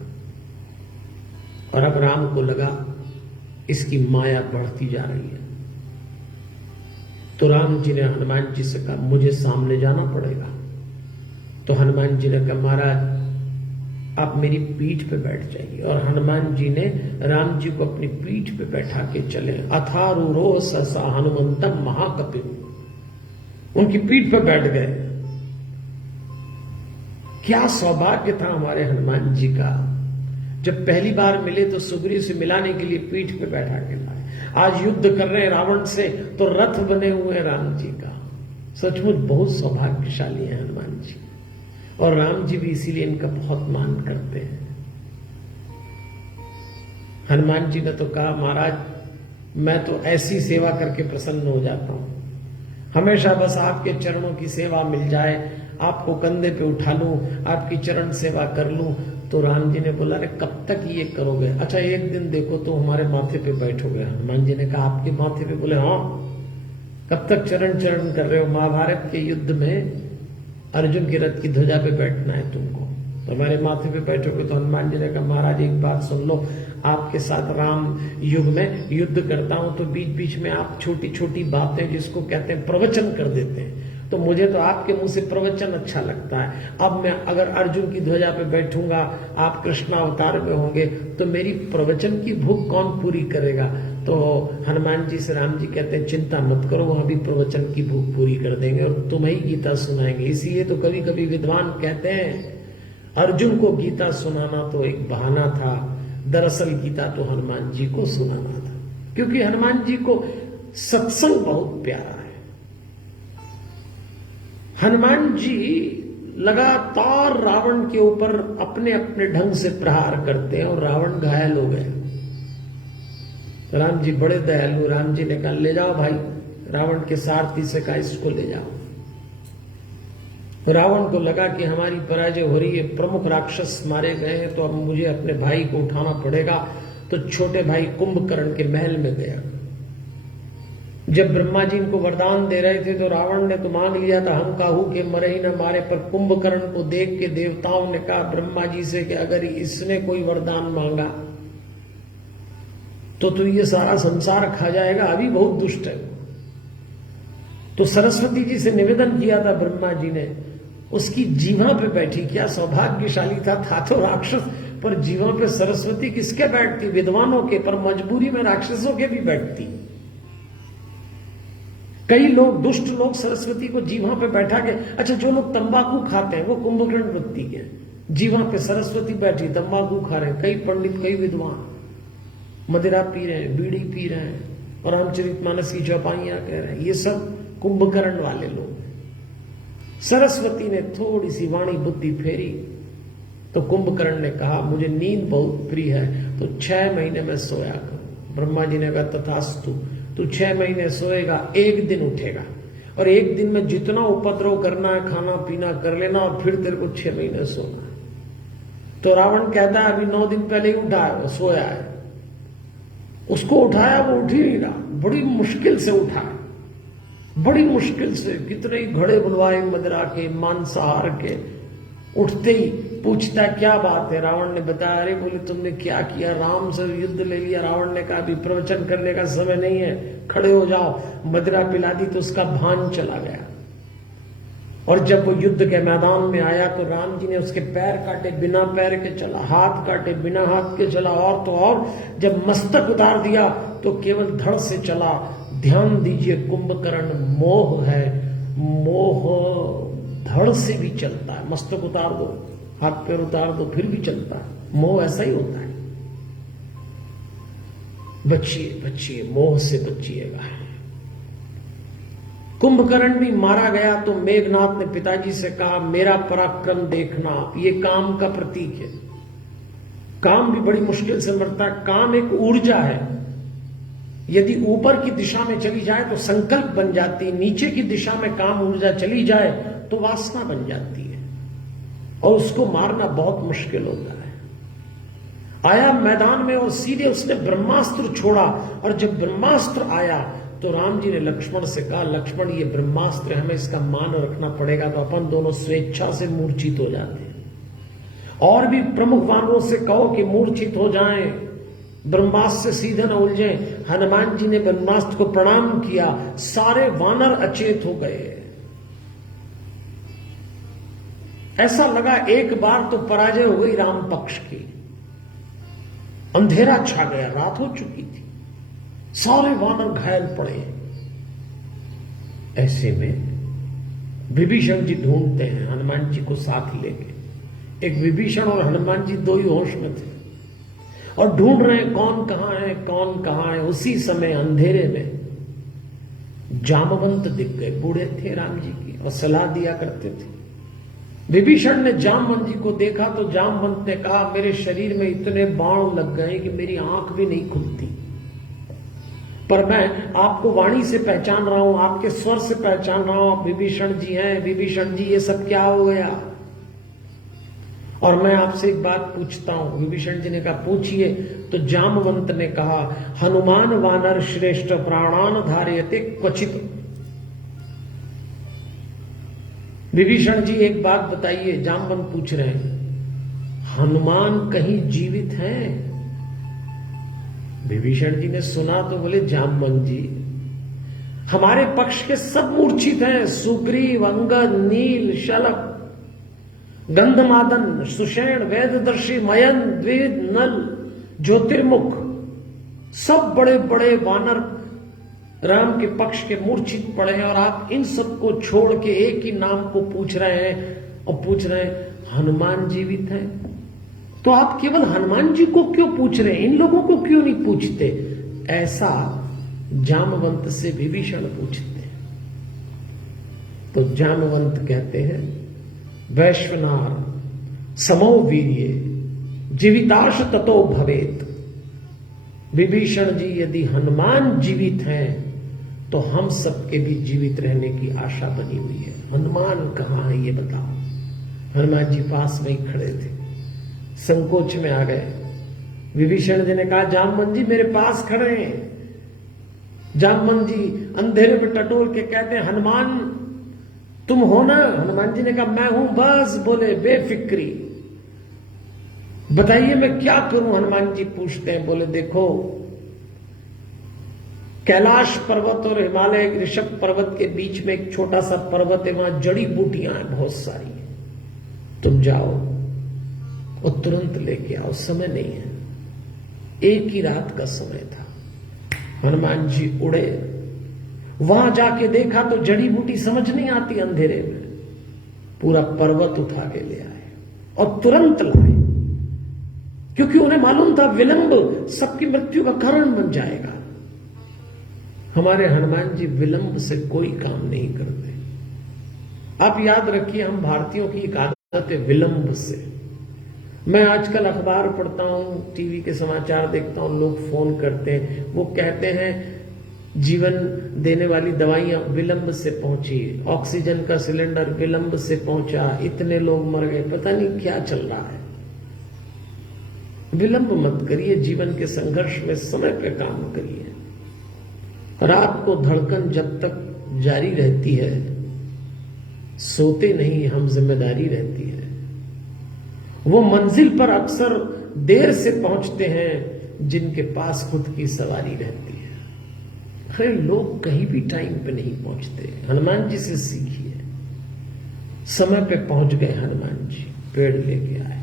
और अब राम को लगा इसकी माया बढ़ती जा रही है। तो राम जी ने हनुमान जी से कहा मुझे सामने जाना पड़ेगा। तो हनुमान जी ने कहा महाराज आप मेरी पीठ पे बैठ जाइए। और हनुमान जी ने राम जी को अपनी पीठ पे बैठा के चले। अथारूरो ससा हनुमंतम महाकपि, उनकी पीठ पे बैठ गए। क्या सौभाग्य था हमारे हनुमान जी का, जब पहली बार मिले तो सुग्रीव से मिलाने के लिए पीठ पे बैठा के लाए। आज युद्ध कर रहे हैं रावण से तो रथ बने हुए हैं राम जी का। सचमुच बहुत सौभाग्यशाली है हनुमान जी, और राम जी भी इसीलिए इनका बहुत मान करते हैं। हनुमान जी ने तो कहा महाराज मैं तो ऐसी सेवा करके प्रसन्न हो जाता हूं, हमेशा बस आपके चरणों की सेवा मिल जाए, आपको कंधे पे उठा लूं, आपकी चरण सेवा कर लूं। तो राम जी ने बोला अरे कब तक ये करोगे? अच्छा एक दिन देखो तो हमारे माथे पे बैठोगे। हनुमान जी ने कहा आपके माथे पे? बोले हाँ। कब तक चरण चरण कर रहे हो? महाभारत के युद्ध में अर्जुन के रथ की ध्वजा पे बैठना है तुमको, तो हमारे माथे पे बैठोगे। तो हनुमान जी ने कहा महाराज एक बात सुन लो, आपके साथ राम युग में युद्ध करता हूं तो बीच बीच में आप छोटी छोटी बातें जिसको कहते हैं प्रवचन कर देते हैं, तो मुझे तो आपके मुंह से प्रवचन अच्छा लगता है। अब मैं अगर अर्जुन की ध्वजा पे बैठूंगा, आप कृष्ण अवतार में होंगे, तो मेरी प्रवचन की भूख कौन पूरी करेगा? तो हनुमान जी से राम जी कहते हैं चिंता मत करो, वहां भी प्रवचन की भूख पूरी कर देंगे और तुम्हें ही गीता सुनाएंगे। इसीलिए तो कभी कभी विद्वान कहते हैं अर्जुन को गीता सुनाना तो एक बहाना था, दरअसल गीता तो हनुमान जी को सुनाना था, क्योंकि हनुमान जी को सत्संग बहुत प्यारा है। हनुमान जी लगातार रावण के ऊपर अपने अपने ढंग से प्रहार करते हैं और रावण घायल हो गए। राम जी बड़े दयालु, राम जी ने कहा ले जाओ भाई, रावण के सारथी से कहा इसको ले जाओ। रावण को लगा कि हमारी पराजय हो रही है, प्रमुख राक्षस मारे गए हैं, तो अब मुझे अपने भाई को उठाना पड़ेगा। तो छोटे भाई कुंभकर्ण के महल में गया। जब ब्रह्मा जी इनको वरदान दे रहे थे तो रावण ने तो मांग लिया था हम काहू के मरे ही न मारे, पर कुंभकर्ण को देख के देवताओं ने कहा ब्रह्मा जी से कि अगर इसने कोई वरदान मांगा तो ये सारा संसार खा जाएगा, अभी बहुत दुष्ट है। तो सरस्वती जी से निवेदन किया था ब्रह्मा जी ने, उसकी जीवा पे बैठी। क्या सौभाग्यशाली था तो राक्षस, पर जीवा पे सरस्वती किसके बैठती? विद्वानों के, पर मजबूरी में राक्षसों के भी बैठती। कई लोग, दुष्ट लोग सरस्वती को जीवा पे बैठा के, अच्छा जो लोग तंबाकू खाते हैं वो कुंभकर्ण वृत्ति के, जीवा पे सरस्वती बैठी तंबाकू खा रहे हैं। कई पंडित, कई विद्वान मदिरा पी रहे हैं, बीड़ी पी रहे हैं और रामचरितमानस की चौपाइयां कह रहे हैं, ये सब कुंभकर्ण वाले लोग। सरस्वती ने थोड़ी सी वाणी बुद्धि फेरी तो कुंभकर्ण ने कहा मुझे नींद बहुत प्रिय है, तो 6 महीने में सोया करूं। ब्रह्मा जी ने कहा तथास्तु, तू 6 महीने सोएगा, एक दिन उठेगा, और एक दिन में जितना उपद्रव करना है खाना पीना कर लेना, और फिर तेरे को 6 महीने सोना है। तो रावण कहता है अभी 9 दिन पहले ही उठा है, सोया है। उसको उठाया, वो उठ ही नहीं रहा, बड़ी मुश्किल से उठा, बड़ी मुश्किल से, कितने ही घड़े बुलवाए मदिरा के, मांसाहार के। उठते ही पूछता क्या बात है? रावण ने बताया अरे बोले तुमने क्या किया, राम से युद्ध ले लिया। रावण ने कहा अभी प्रवचन करने का समय नहीं है, खड़े हो जाओ। मदिरा पिला दी तो उसका भान चला गया, और जब वो युद्ध के मैदान में आया तो राम जी ने उसके पैर काटे, बिना पैर के चला, हाथ काटे, बिना हाथ के चला, और तो और जब मस्तक उतार दिया तो केवल धड़ से चला। ध्यान दीजिए कुंभकर्ण मोह है, मोह धड़ से भी चलता है। मस्तक उतार दो, हाथ पैर उतार दो, फिर भी चलता है। मोह ऐसा ही होता है। बचिए बचिए, मोह से बचिएगा। कुंभकर्ण भी मारा गया तो मेघनाथ ने पिताजी से कहा, मेरा पराक्रम देखना, ये काम का प्रतीक है। काम भी बड़ी मुश्किल से मरता है। काम एक ऊर्जा है, यदि ऊपर की दिशा में चली जाए तो संकल्प बन जाती है, नीचे की दिशा में काम ऊर्जा चली जाए तो वासना बन जाती है और उसको मारना बहुत मुश्किल होता है। आया मैदान में और सीधे उसने ब्रह्मास्त्र छोड़ा, और जब ब्रह्मास्त्र आया तो राम जी ने लक्ष्मण से कहा, लक्ष्मण ये ब्रह्मास्त्र हमें इसका मान रखना पड़ेगा। तो अपन दोनों स्वेच्छा से मूर्छित हो जाते हैं। और भी प्रमुख वानरों से कहो कि मूर्छित हो जाएं, ब्रह्मास्त्र से सीधे न उलझे। हनुमान जी ने ब्रह्मास्त्र को प्रणाम किया, सारे वानर अचेत हो गए। ऐसा लगा एक बार तो पराजय हो गई राम पक्ष की। अंधेरा छा गया, रात हो चुकी थी, सारे वानर घायल पड़े। ऐसे में विभीषण जी ढूंढते हैं हनुमान जी को साथ लेके। एक विभीषण और हनुमान जी दो ही होश में थे और ढूंढ रहे हैं कौन कहां है, कौन कहां है। उसी समय अंधेरे में जामवंत दिख गए। बूढ़े थे राम जी की और सलाह दिया करते थे। विभीषण ने जामवंत जी को देखा तो जामवंत ने कहा, मेरे शरीर में इतने बाण लग गए कि मेरी आंख भी नहीं खुलती, पर मैं आपको वाणी से पहचान रहा हूं, आपके स्वर से पहचान रहा हूं, आप विभीषण जी हैं। विभीषण जी ये सब क्या हो गया? और मैं आपसे एक बात पूछता हूं। विभीषण जी ने कहा, पूछिए। तो जामवंत ने कहा, हनुमान वानर श्रेष्ठ प्राणान धार्यते क्वचित। विभीषण जी एक बात बताइए, जामवंत पूछ रहे हैं, हनुमान कहीं जीवित हैं? विभीषण जी ने सुना तो बोले, जामवंत जी हमारे पक्ष के सब मूर्छित हैं। सुग्रीव, अंगद, नील, शलभ, गंधमादन, सुषेण, वेददर्शी, मयन, द्विविद, नल, ज्योतिर्मुख, सब बड़े बड़े वानर राम के पक्ष के मूर्छित पड़े हैं। और आप इन सबको छोड़ के एक ही नाम को पूछ रहे हैं और पूछ रहे हैं हनुमान जीवित हैं। तो आप केवल हनुमान जी को क्यों पूछ रहे हैं, इन लोगों को क्यों नहीं पूछते? ऐसा जामवंत से विभीषण पूछते हैं। तो जामवंत कहते हैं, वैश्वनार समो वीर्ये जीविताश ततो भवेत। विभीषण जी यदि हनुमान जीवित हैं तो हम सबके भी जीवित रहने की आशा बनी हुई है। हनुमान कहां है ये बताओ। हनुमान जी पास में ही खड़े थे, संकोच में आ गए। विभीषण जी ने कहा, जामवंत जी मेरे पास खड़े हैं। जामवंत जी अंधेरे में टटोल के कहते हैं, हनुमान तुम हो ना? हनुमान जी ने कहा, मैं हूं। बस बोले, बेफिक्री, बताइए मैं क्या करूं? हनुमान जी पूछते हैं। बोले, देखो कैलाश पर्वत और हिमालय ऋषभ पर्वत के बीच में एक छोटा सा पर्वत है, वहां जड़ी बूटियां हैं बहुत सारी, तुम जाओ और तुरंत लेके आओ, समय नहीं है। एक ही रात का समय था। हनुमान जी उड़े, वहां जाके देखा तो जड़ी बूटी समझ नहीं आती अंधेरे में, पूरा पर्वत उठा के ले आए और तुरंत लाए, क्योंकि उन्हें मालूम था विलंब सबकी मृत्यु का कारण बन जाएगा। हमारे हनुमान जी विलंब से कोई काम नहीं करते। आप याद रखिए, हम भारतीयों की एक आदत है विलंब से। मैं आजकल अखबार पढ़ता हूं, टीवी के समाचार देखता हूं, लोग फोन करते हैं, वो कहते हैं जीवन देने वाली दवाइयां विलंब से पहुंची, ऑक्सीजन का सिलेंडर विलंब से पहुंचा, इतने लोग मर गए, पता नहीं क्या चल रहा है। विलंब मत करिए, जीवन के संघर्ष में समय पे काम करिए। रात को धड़कन जब तक जारी रहती है, सोते नहीं हम, जिम्मेदारी रहती है। वो मंजिल पर अक्सर देर से पहुंचते हैं जिनके पास खुद की सवारी रहती है। अरे लोग कहीं भी टाइम पे नहीं पहुंचते। हनुमान जी से सीखिए, समय पे पहुंच गए हनुमान जी। पेड़ लेके आए,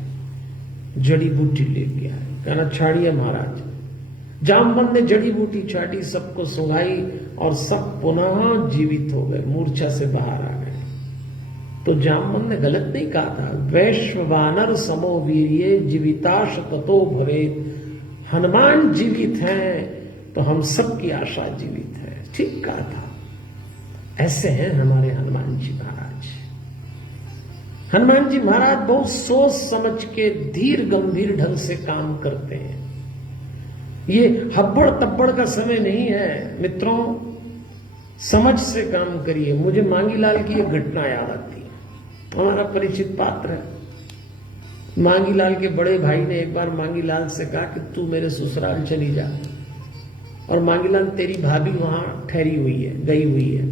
जड़ी बूटी लेके आए, कहना छाड़िए महाराज। जामवंत ने जड़ी बूटी छाटी, सबको सुंघाई और सब पुनः जीवित हो गए, मूर्छा से बाहर आ गए। तो जामवंत ने गलत नहीं कहा था, वैश्वानर समो वीर्ये जीविताश ततो भवेत। हनुमान जीवित हैं तो हम सबकी आशा जीवित है, ठीक कहा था। ऐसे हैं हमारे हनुमान जी महाराज। हनुमान जी महाराज बहुत सोच समझ के धीर गंभीर ढंग से काम करते हैं। ये हब्बड़ तब्बड़ का समय नहीं है मित्रों, समझ से काम करिए। मुझे मांगीलाल की एक घटना याद आती है, हमारा परिचित पात्र है। मांगीलाल के बड़े भाई ने एक बार मांगीलाल से कहा कि तू मेरे ससुराल चली जा, और मांगीलाल तेरी भाभी वहां ठहरी हुई है, गई हुई है,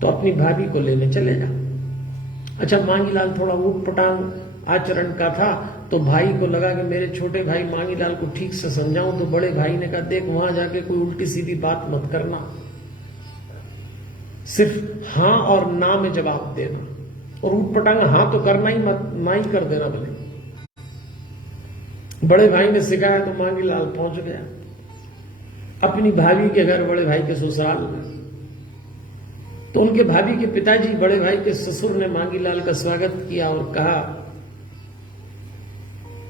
तो अपनी भाभी को लेने चले जा। अच्छा, मांगीलाल थोड़ा ऊटपटांग आचरण का था, तो भाई को लगा कि मेरे छोटे भाई मांगीलाल को ठीक से समझाऊं। तो बड़े भाई ने कहा, देख वहां जाके कोई उल्टी सीधी बात मत करना, सिर्फ हाँ और ना में जवाब देना, और ऊटपटांग हाँ तो करना ही मत, ना ही कर देना भले। बड़े भाई ने सिखाया तो मांगीलाल पहुंच गया अपनी भाभी के घर, बड़े भाई के ससुराल में। तो उनके भाभी के पिताजी, बड़े भाई के ससुर ने मांगीलाल का स्वागत किया और कहा,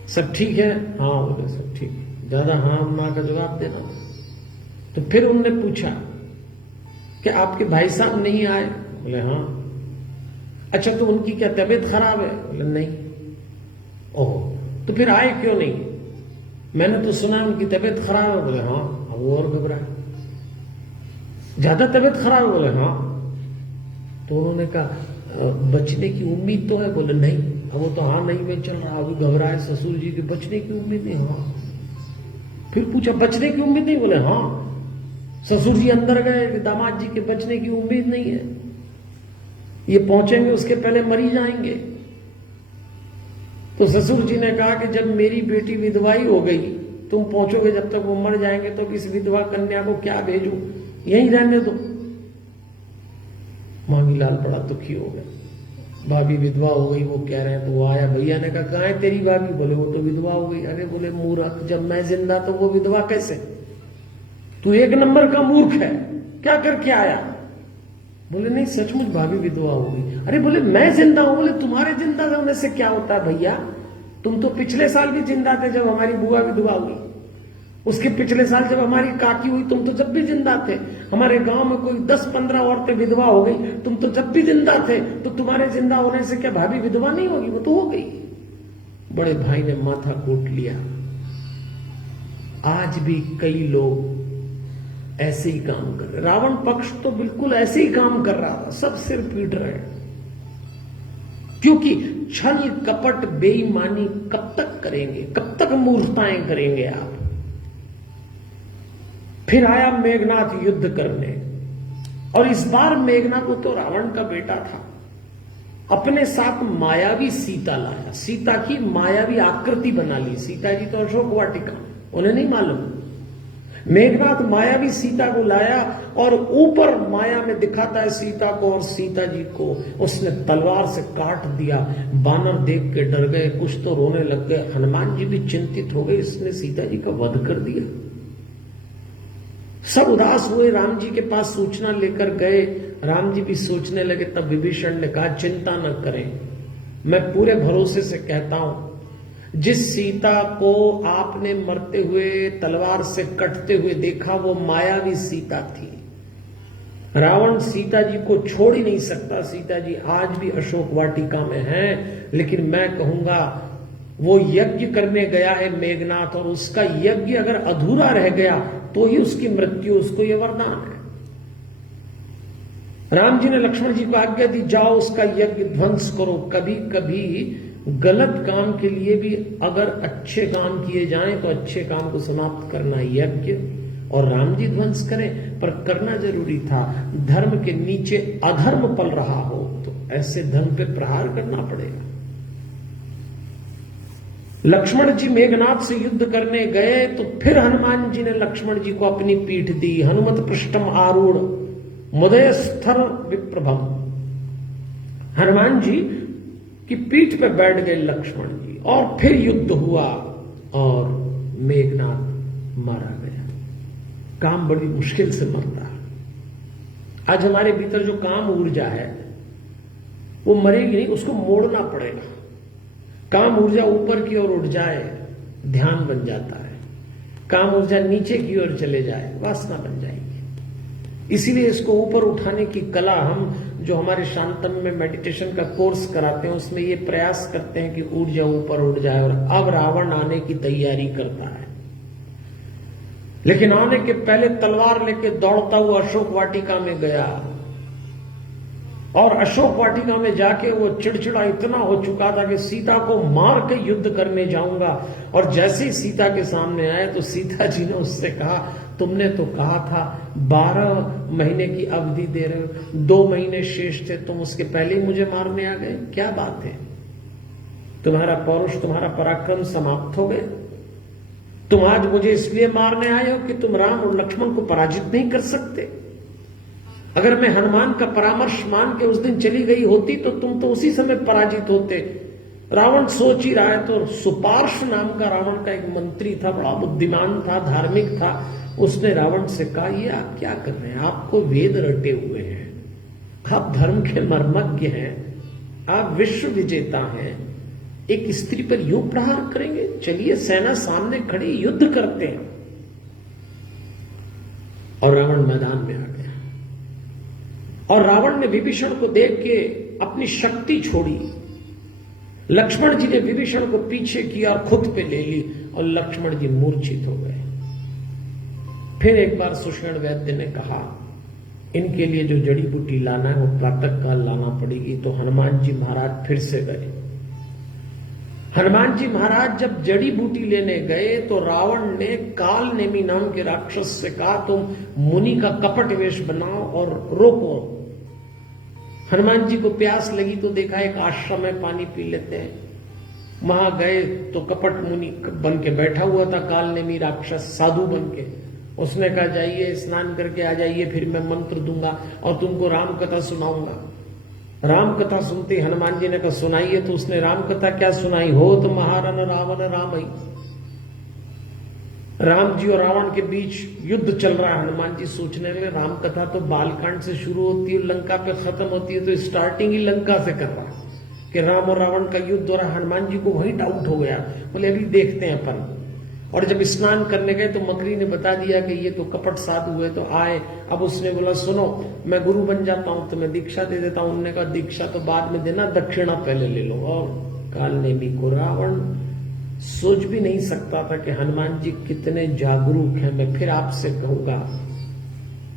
सब ठीक है? हाँ बोले, सब ठीक है। ज्यादा हाँ ना का जवाब देना। तो फिर उनने पूछा कि आपके भाई साहब नहीं आए? बोले हाँ। अच्छा, तो उनकी क्या तबीयत खराब है? बोले नहीं। ओह, तो फिर आए क्यों नहीं? मैंने तो सुना उनकी तबीयत खराब है। बोले हाँ। अब वो और घबराए, ज्यादा तबीयत खराब है? बोले हाँ। तो उन्होंने कहा बचने की उम्मीद तो है? बोले नहीं। अब वो तो हाँ नहीं में चल रहा, अभी घबराए ससुर जी के बचने की उम्मीद नहीं। हाँ। फिर पूछा बचने की उम्मीद नहीं? बोले हाँ। ससुर जी अंदर गए, दामाद जी के बचने की उम्मीद नहीं है, ये पहुंचेंगे उसके पहले मरी जाएंगे। तो ससुर जी ने कहा कि जब मेरी बेटी विधवाई हो गई, तुम पहुंचोगे, जब तक वो मर जाएंगे तो इस विधवा कन्या को क्या भेजूं, यहीं रहने दो। मांगीलाल बड़ा दुखी हो गया, भाभी विधवा हो गई वो कह रहे हैं। तो वो आया, भैया ने कहा कहाँ है तेरी भाभी? बोले वो तो विधवा हो गई। अरे बोले मूर्ख, जब मैं जिंदा तो वो विधवा कैसे? तू एक नंबर का मूर्ख है, क्या करके आया? बोले नहीं, सचमुच भाभी विधवा हो गई। अरे बोले मैं जिंदा हूं? बोले तुम्हारे जिंदा होने से क्या होता है भैया, तुम तो पिछले साल भी जिंदा थे जब हमारी बुआ विधवा हुई, उसके पिछले साल जब हमारी काकी हुई तुम तो जब भी जिंदा थे, हमारे गांव में कोई 10-15 औरतें विधवा हो गई, तुम तो जब भी जिंदा थे, तो तुम्हारे जिंदा होने से क्या भाभी विधवा नहीं होगी? वो तो हो गई। बड़े भाई ने माथा कूट लिया। आज भी कई लोग ऐसे ही काम कर रहे। रावण पक्ष तो बिल्कुल ऐसे ही काम कर रहा था, सब सिर पीट रहे हैं, क्योंकि छल कपट बेईमानी कब तक करेंगे, कब तक मूर्खताएं करेंगे आप? फिर आया मेघनाथ युद्ध करने, और इस बार मेघनाथ, वो तो रावण का बेटा था, अपने साथ मायावी सीता लाया, सीता की मायावी आकृति बना ली। सीता जी तो अशोक वाटिका, उन्हें नहीं मालूम। मेघनाथ मायावी सीता को लाया, और ऊपर माया में दिखाता है सीता को, और सीता जी को उसने तलवार से काट दिया। बानर देख के डर गए, कुछ तो रोने लग गए। हनुमान जी भी चिंतित हो गए, इसने सीता जी का वध कर दिया। सब उदास हुए, राम जी के पास सूचना लेकर गए। राम जी भी सोचने लगे। तब विभीषण ने कहा, चिंता न करें, मैं पूरे भरोसे से कहता हूं, जिस सीता को आपने मरते हुए तलवार से कटते हुए देखा, वो मायावी सीता थी। रावण सीता जी को छोड़ ही नहीं सकता। सीता जी आज भी अशोक वाटिका में हैं, लेकिन मैं कहूंगा वो यज्ञ करने गया है मेघनाथ, और उसका यज्ञ अगर अधूरा रह गया तो ही उसकी मृत्यु, उसको यह वरदान है। राम जी ने लक्ष्मण जी को आज्ञा दी, जाओ उसका यज्ञ ध्वंस करो। कभी कभी गलत काम के लिए भी अगर अच्छे काम किए जाएं तो अच्छे काम को समाप्त करना यज्ञ, और राम जी ध्वंस करें, पर करना जरूरी था। धर्म के नीचे अधर्म पल रहा हो तो ऐसे धर्म पे प्रहार करना पड़ेगा। लक्ष्मण जी मेघनाथ से युद्ध करने गए, तो फिर हनुमान जी ने लक्ष्मण जी को अपनी पीठ दी। हनुमत पृष्ठम आरूढ़ मुदय स्थर विप्रभम। हनुमान जी की पीठ पे बैठ गए लक्ष्मण जी, और फिर युद्ध हुआ, और मेघनाथ मारा गया। काम बड़ी मुश्किल से मरता है। आज हमारे भीतर जो काम ऊर्जा है वो मरेगी नहीं, उसको मोड़ना पड़ेगा। काम ऊर्जा ऊपर की ओर उठ जाए, ध्यान बन जाता है। काम ऊर्जा नीचे की ओर चले जाए, वासना बन जाएगी। इसीलिए इसको ऊपर उठाने की कला, हम जो हमारे शांतम में मेडिटेशन का कोर्स कराते हैं उसमें ये प्रयास करते हैं कि ऊर्जा ऊपर उठ जाए। और अब रावण आने की तैयारी करता है, लेकिन आने के पहले तलवार लेके दौड़ता हुआ अशोक वाटिका में गया, और अशोक वाटिका में जाके वो चिड़चिड़ा इतना हो चुका था कि सीता को मार के युद्ध करने जाऊंगा। और जैसे ही सीता के सामने आए तो सीता जी ने उससे कहा, तुमने तो कहा था 12 महीने की अवधि दे रहे हो, 2 महीने शेष थे, तुम उसके पहले ही मुझे मारने आ गए, क्या बात है? तुम्हारा पौरुष, तुम्हारा पराक्रम समाप्त हो गए? तुम आज मुझे इसलिए मारने आए हो कि तुम राम और लक्ष्मण को पराजित नहीं कर सकते? अगर मैं हनुमान का परामर्श मान के उस दिन चली गई होती तो तुम तो उसी समय पराजित होते। रावण सोच ही रहा है, तो सुपार्श नाम का रावण का एक मंत्री था, बड़ा बुद्धिमान था, धार्मिक था। उसने रावण से कहा, ये आप क्या कर रहे हैं? आपको वेद रटे हुए हैं, आप धर्म के मर्मज्ञ हैं, आप विश्व विजेता हैं, एक स्त्री पर यूं प्रहार करेंगे? चलिए सेना सामने खड़ी, युद्ध करते हैं। और रावण मैदान में आ गया, और रावण ने विभीषण को देख के अपनी शक्ति छोड़ी। लक्ष्मण जी ने विभीषण को पीछे किया और खुद पे ले ली, और लक्ष्मण जी मूर्छित हो गए। फिर एक बार सुषेण वैद्य ने कहा, इनके लिए जो जड़ी बूटी लाना है वो प्रातः काल लाना पड़ेगी। तो हनुमान जी महाराज फिर से गए। हनुमान जी महाराज जब जड़ी बूटी लेने गए तो रावण ने काल नेमी नाम के राक्षस से कहा, तुम मुनि का कपट वेश बनाओ और रोको। हनुमान जी को प्यास लगी तो देखा एक आश्रम में पानी पी लेते हैं, वहां गए तो कपट मुनि बन के बैठा हुआ था, काल नेमी राक्षस साधु बन के। उसने कहा, जाइए स्नान करके आ जाइए, फिर मैं मंत्र दूंगा और तुमको राम कथा सुनाऊंगा। राम कथा सुनते हनुमान जी ने कहा, सुनाइए। तो उसने राम कथा क्या सुनाई, हो तो महारन रावण रामई। राम जी और रावण के बीच युद्ध चल रहा है। हनुमान जी सोचने लगे, राम कथा तो बालकांड से शुरू होती है, लंका पे खत्म होती है, तो स्टार्टिंग ही लंका से कर रहा है कि राम और रावण का युद्ध हो रहा है। हनुमान जी को वही डाउट हो गया, बोले अभी देखते हैं अपन। और जब स्नान करने गए तो मकरी ने बता दिया कि ये तो कपट साधु हुए, तो आए। अब उसने बोला, सुनो मैं गुरु बन जाता हूं तो मैं दीक्षा दे देता हूं। उन्होंने कहा, दीक्षा तो बाद में देना, दक्षिणा पहले ले लो। और काल नेमी को रावण सोच भी नहीं सकता था कि हनुमान जी कितने जागरूक हैं। मैं फिर आपसे कहूंगा,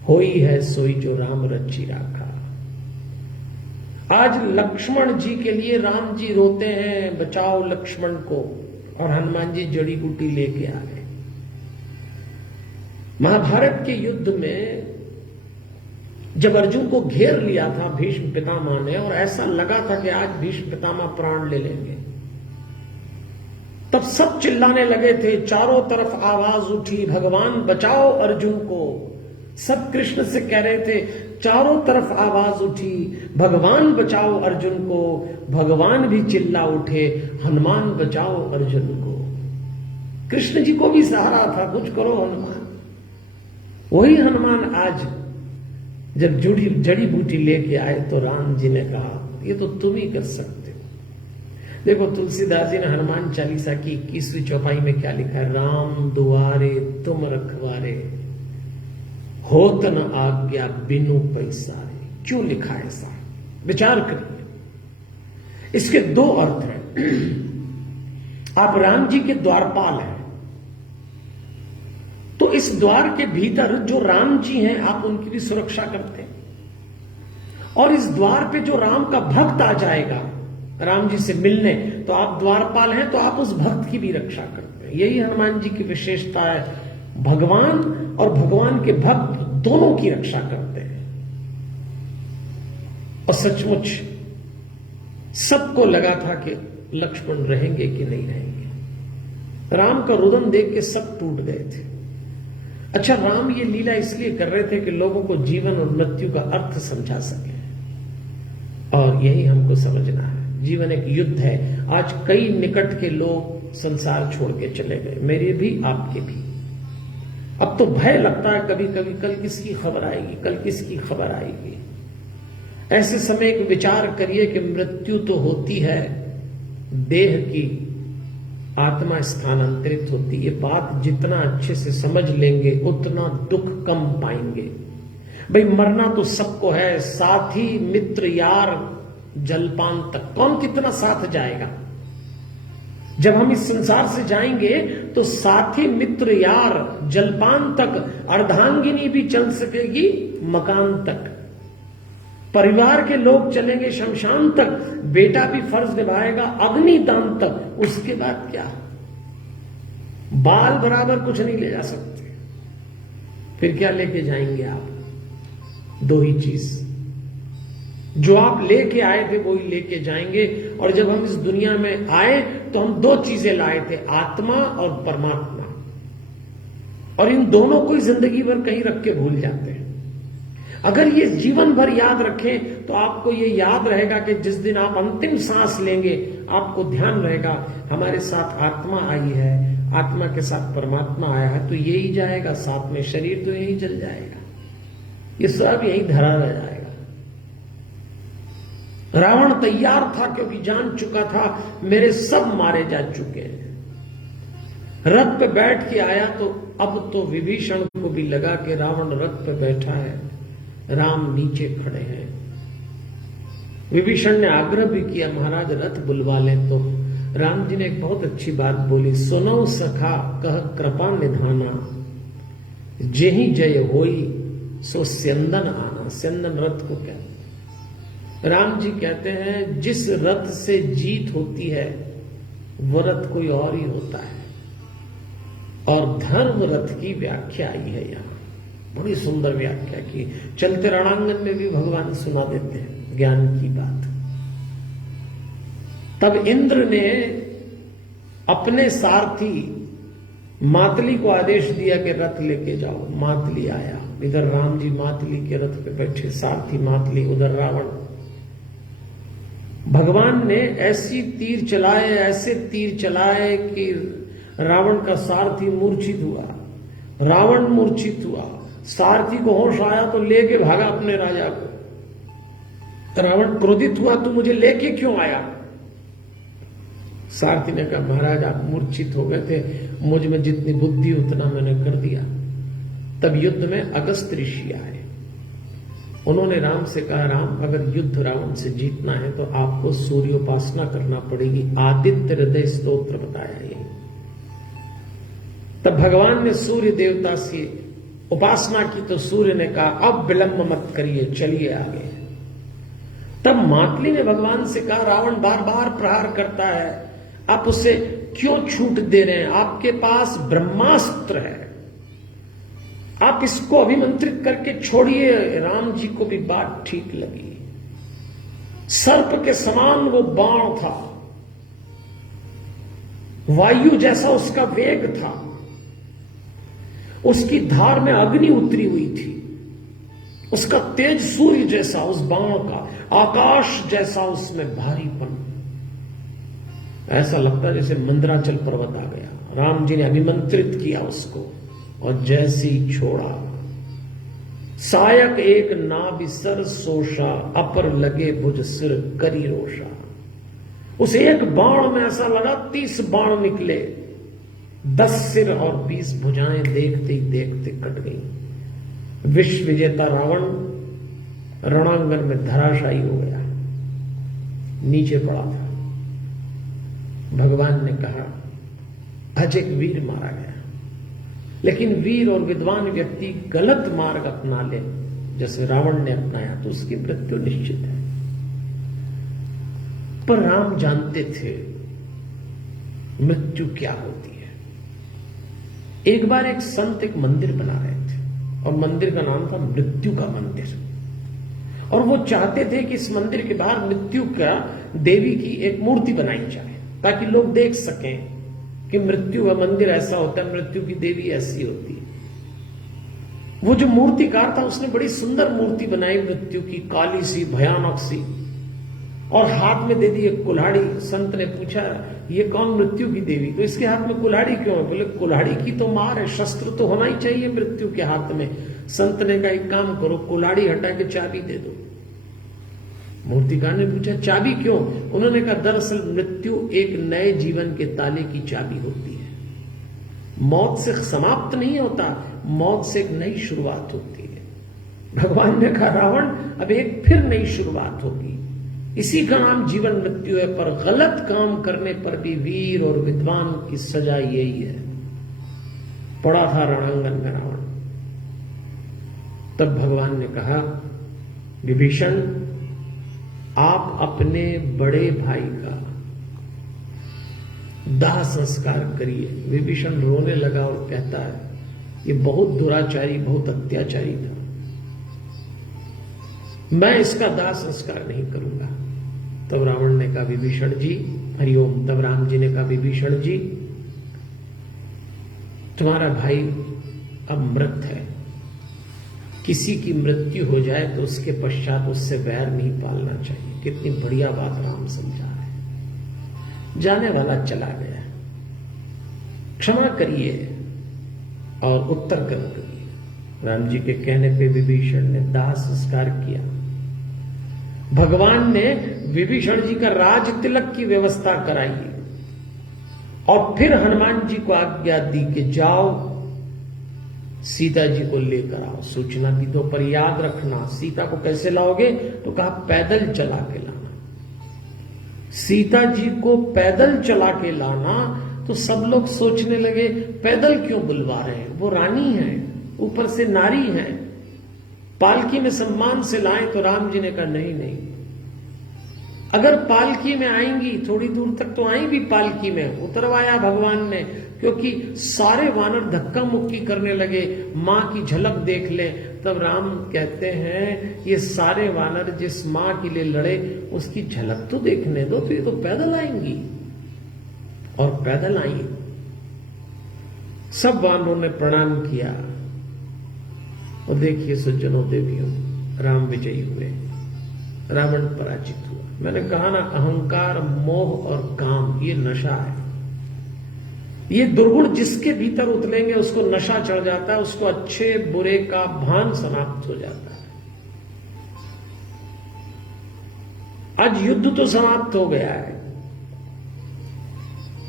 होई है सोई जो राम रची राखा। आज लक्ष्मण जी के लिए राम जी रोते हैं, बचाओ लक्ष्मण को, और हनुमान जी जड़ी बूटी लेके आ गए। महाभारत के युद्ध में जब अर्जुन को घेर लिया था भीष्म पितामह ने, और ऐसा लगा था कि आज भीष्म पितामह प्राण ले लेंगे, तब सब चिल्लाने लगे थे, चारों तरफ आवाज उठी, भगवान बचाओ अर्जुन को। सब कृष्ण से कह रहे थे, चारों तरफ आवाज उठी, भगवान बचाओ अर्जुन को। भगवान भी चिल्ला उठे, हनुमान बचाओ अर्जुन को। कृष्ण जी को भी सहारा था, कुछ करो हनुमान। वही हनुमान आज जब जड़ी बूटी लेके आए तो राम जी ने कहा, ये तो तुम ही कर सकते हो। देखो तुलसीदास जी ने हनुमान चालीसा की 21वीं चौपाई में क्या लिखा है, राम दुआरे तुम रखवारे, होत न आज्ञा बिनु पैसारे। क्यों लिखा है ऐसा, विचार करिए। इसके 2 अर्थ हैं। आप राम जी के द्वारपाल हैं, तो इस द्वार के भीतर जो राम जी हैं आप उनकी भी सुरक्षा करते हैं, और इस द्वार पे जो राम का भक्त आ जाएगा राम जी से मिलने, तो आप द्वारपाल हैं, तो आप उस भक्त की भी रक्षा करते हैं। यही हनुमान जी की विशेषता है, भगवान और भगवान के भक्त दोनों की रक्षा करते हैं। और सचमुच सबको लगा था कि लक्ष्मण रहेंगे कि नहीं रहेंगे। राम का रुदन देख के सब टूट गए थे। अच्छा, राम ये लीला इसलिए कर रहे थे कि लोगों को जीवन और मृत्यु का अर्थ समझा सके, और यही हमको समझना है। जीवन एक युद्ध है। आज कई निकट के लोग संसार छोड़ के चले गए, मेरे भी आपके भी। अब तो भय लगता है कभी कभी, कल किसकी खबर आएगी, कल किसकी खबर आएगी। ऐसे समय एक विचार करिए कि मृत्यु तो होती है, देह की आत्मा स्थानांतरित होती है। बात जितना अच्छे से समझ लेंगे उतना दुख कम पाएंगे। भाई मरना तो सबको है, साथी मित्र यार जलपान तक, कौन कितना साथ जाएगा। जब हम इस संसार से जाएंगे तो साथी मित्र यार जलपान तक, अर्धांगिनी भी चल सकेगी मकान तक, परिवार के लोग चलेंगे शमशान तक, बेटा भी फर्ज निभाएगा अग्निदान तक। उसके बाद क्या, बाल बराबर कुछ नहीं ले जा सकते। फिर क्या लेके जाएंगे आप? दो ही चीज, जो आप लेके आए थे वो ही लेके जाएंगे। और जब हम इस दुनिया में आए तो हम दो चीजें लाए थे, आत्मा और परमात्मा, और इन दोनों को जिंदगी भर कहीं रख के भूल जाते हैं। अगर ये जीवन भर याद रखें तो आपको ये याद रहेगा कि जिस दिन आप अंतिम सांस लेंगे आपको ध्यान रहेगा हमारे साथ आत्मा आई है, आत्मा के साथ परमात्मा आया है, तो यही जाएगा साथ में, शरीर तो यही चल जाएगा, ये सब यही धरा रह जाएगा। रावण तैयार था क्योंकि जान चुका था मेरे सब मारे जा चुके हैं। रथ पे बैठ के आया तो अब तो विभीषण को भी लगा कि रावण रथ पे बैठा है, राम नीचे खड़े हैं। विभीषण ने आग्रह भी किया महाराज रथ बुलवा लें, तो राम जी ने एक बहुत अच्छी बात बोली, सुनो सखा कह कृपा निधाना, जेहि जय होई सो स्यंदन आना। स्यंदन रथ को कहते, राम जी कहते हैं जिस रथ से जीत होती है वो रथ कोई और ही होता है। और धर्म रथ की व्याख्या आई है यहां, बड़ी सुंदर व्याख्या की, चलते रणांगन में भी भगवान सुना देते हैं ज्ञान की बात। तब इंद्र ने अपने सारथी मातली को आदेश दिया कि रथ लेके जाओ। मातली आया, इधर राम जी मातली के रथ पे बैठे, सारथी मातली, उधर रावण। भगवान ने ऐसी तीर चलाए, ऐसे तीर चलाए कि रावण का सारथी मूर्छित हुआ, रावण मूर्छित हुआ। सारथी को होश आया तो लेके भागा अपने राजा को। रावण क्रोधित हुआ, तू मुझे लेके क्यों आया? सारथी ने कहा महाराज आप मूर्छित हो गए थे, मुझ में जितनी बुद्धि उतना मैंने कर दिया। तब युद्ध में अगस्त ऋषि आए, उन्होंने राम से कहा राम अगर युद्ध रावण से जीतना है तो आपको सूर्योपासना करना पड़ेगी। आदित्य हृदय स्तोत्र बताया ये। तब भगवान ने सूर्य देवता से उपासना की तो सूर्य ने कहा अब विलंब मत करिए, चलिए आगे। तब मातली ने भगवान से कहा रावण बार बार प्रहार करता है, आप उसे क्यों छूट दे रहे हैं? आपके पास ब्रह्मास्त्र है, आप इसको अभिमंत्रित करके छोड़िए। राम जी को भी बात ठीक लगी। सर्प के समान वो बाण था, वायु जैसा उसका वेग था, उसकी धार में अग्नि उतरी हुई थी, उसका तेज सूर्य जैसा उस बाण का, आकाश जैसा उसमें भारीपन। ऐसा लगता जैसे मंदराचल पर्वत आ गया। राम जी ने अभिमंत्रित किया उसको और जैसी छोड़ा, सायक एक नाभिसर सोशा, अपर लगे भुज सिर करी रोशा। उस एक बाण में ऐसा लगा 30 बाण निकले, 10 सिर और 20 भुजाएं देखते ही देखते कट गई। विश्व विजेता रावण रणांगन में धराशायी हो गया, नीचे पड़ा था। भगवान ने कहा आज एक वीर मारा गया, लेकिन वीर और विद्वान व्यक्ति गलत मार्ग अपना ले जैसे रावण ने अपनाया तो उसकी मृत्यु निश्चित है। पर राम जानते थे मृत्यु क्या होती है। एक बार एक संत एक मंदिर बना रहे थे और मंदिर का नाम था मृत्यु का मंदिर, और वो चाहते थे कि इस मंदिर के बाहर मृत्यु का देवी की एक मूर्ति बनाई जाए ताकि लोग देख सकें कि मृत्यु का मंदिर ऐसा होता है, मृत्यु की देवी ऐसी होती है। वो जो मूर्तिकार था उसने बड़ी सुंदर मूर्ति बनाई मृत्यु की, काली सी भयानक सी, और हाथ में दे दी एक कुल्हाड़ी। संत ने पूछा ये कौन मृत्यु की देवी, तो इसके हाथ में कुल्हाड़ी क्यों है? बोले कुल्हाड़ी की तो मार है, शस्त्र तो होना ही चाहिए मृत्यु के हाथ में। संत ने कहा एक काम करो, कुल्हाड़ी हटा के चाबी दे दो। मूर्तिकार ने पूछा चाबी क्यों? उन्होंने कहा दरअसल मृत्यु एक नए जीवन के ताले की चाबी होती है। मौत से समाप्त नहीं होता, मौत से एक नई शुरुआत होती है। भगवान ने कहा रावण अब एक फिर नई शुरुआत होगी, इसी का नाम जीवन मृत्यु है, पर गलत काम करने पर भी वीर और विद्वान की सजा यही है। पड़ा था रणांगन में रावण। तब भगवान ने कहा विभीषण आप अपने बड़े भाई का दाह संस्कार करिए। विभीषण रोने लगा और कहता है ये बहुत दुराचारी, बहुत अत्याचारी था, मैं इसका दाह संस्कार नहीं करूंगा। तब रावण ने कहा विभीषण जी हरिओम। तब राम जी ने कहा विभीषण जी तुम्हारा भाई अब मृत है, किसी की मृत्यु हो जाए तो उसके पश्चात उससे वैर नहीं पालना चाहिए। कितनी बढ़िया बात राम समझा है। जाने वाला चला गया, क्षमा करिए और उत्तर कर्म करिए। राम जी के कहने पे विभीषण ने दाह संस्कार किया। भगवान ने विभीषण जी का राज तिलक की व्यवस्था कराई और फिर हनुमान जी को आज्ञा दी कि जाओ सीता जी को लेकर आओ। सूचना दी दो, पर याद रखना सीता को कैसे लाओगे? तो कहा पैदल चला के लाना। सीता जी को पैदल चला के लाना तो सब लोग सोचने लगे पैदल क्यों बुलवा रहे हैं, वो रानी है, ऊपर से नारी है, पालकी में सम्मान से लाएं। तो राम जी ने कहा नहीं नहीं, अगर पालकी में आएंगी थोड़ी दूर तक तो आई भी पालकी में, उतरवाया भगवान ने, क्योंकि सारे वानर धक्का मुक्की करने लगे, मां की झलक देख ले। तब राम कहते हैं ये सारे वानर जिस मां के लिए लड़े उसकी झलक तो देखने दो, तो ये तो पैदल आएंगी। और पैदल आई। सब वानरों ने प्रणाम किया और देखिए सज्जनों देवियों, राम विजयी हुए, रावण पराजित हुआ। मैंने कहा ना अहंकार, मोह और काम ये नशा है। ये दुर्गुण जिसके भीतर उतरेंगे उसको नशा चढ़ जाता है, उसको अच्छे बुरे का भान समाप्त हो जाता है। आज युद्ध तो समाप्त हो गया है।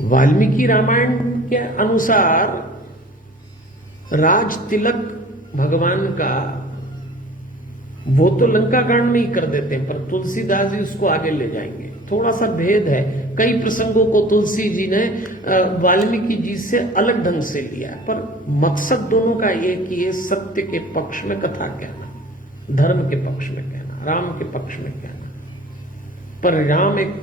वाल्मीकि रामायण के अनुसार राज तिलक भगवान का वो तो लंका कांड में ही कर देते हैं, पर तुलसीदास जी उसको आगे ले जाएंगे। थोड़ा सा भेद है, कई प्रसंगों को तुलसी जी ने वाल्मीकि जी से अलग ढंग से लिया, पर मकसद दोनों का ये कि ये सत्य के पक्ष में कथा कहना, धर्म के पक्ष में कहना, राम के पक्ष में कहना। पर राम एक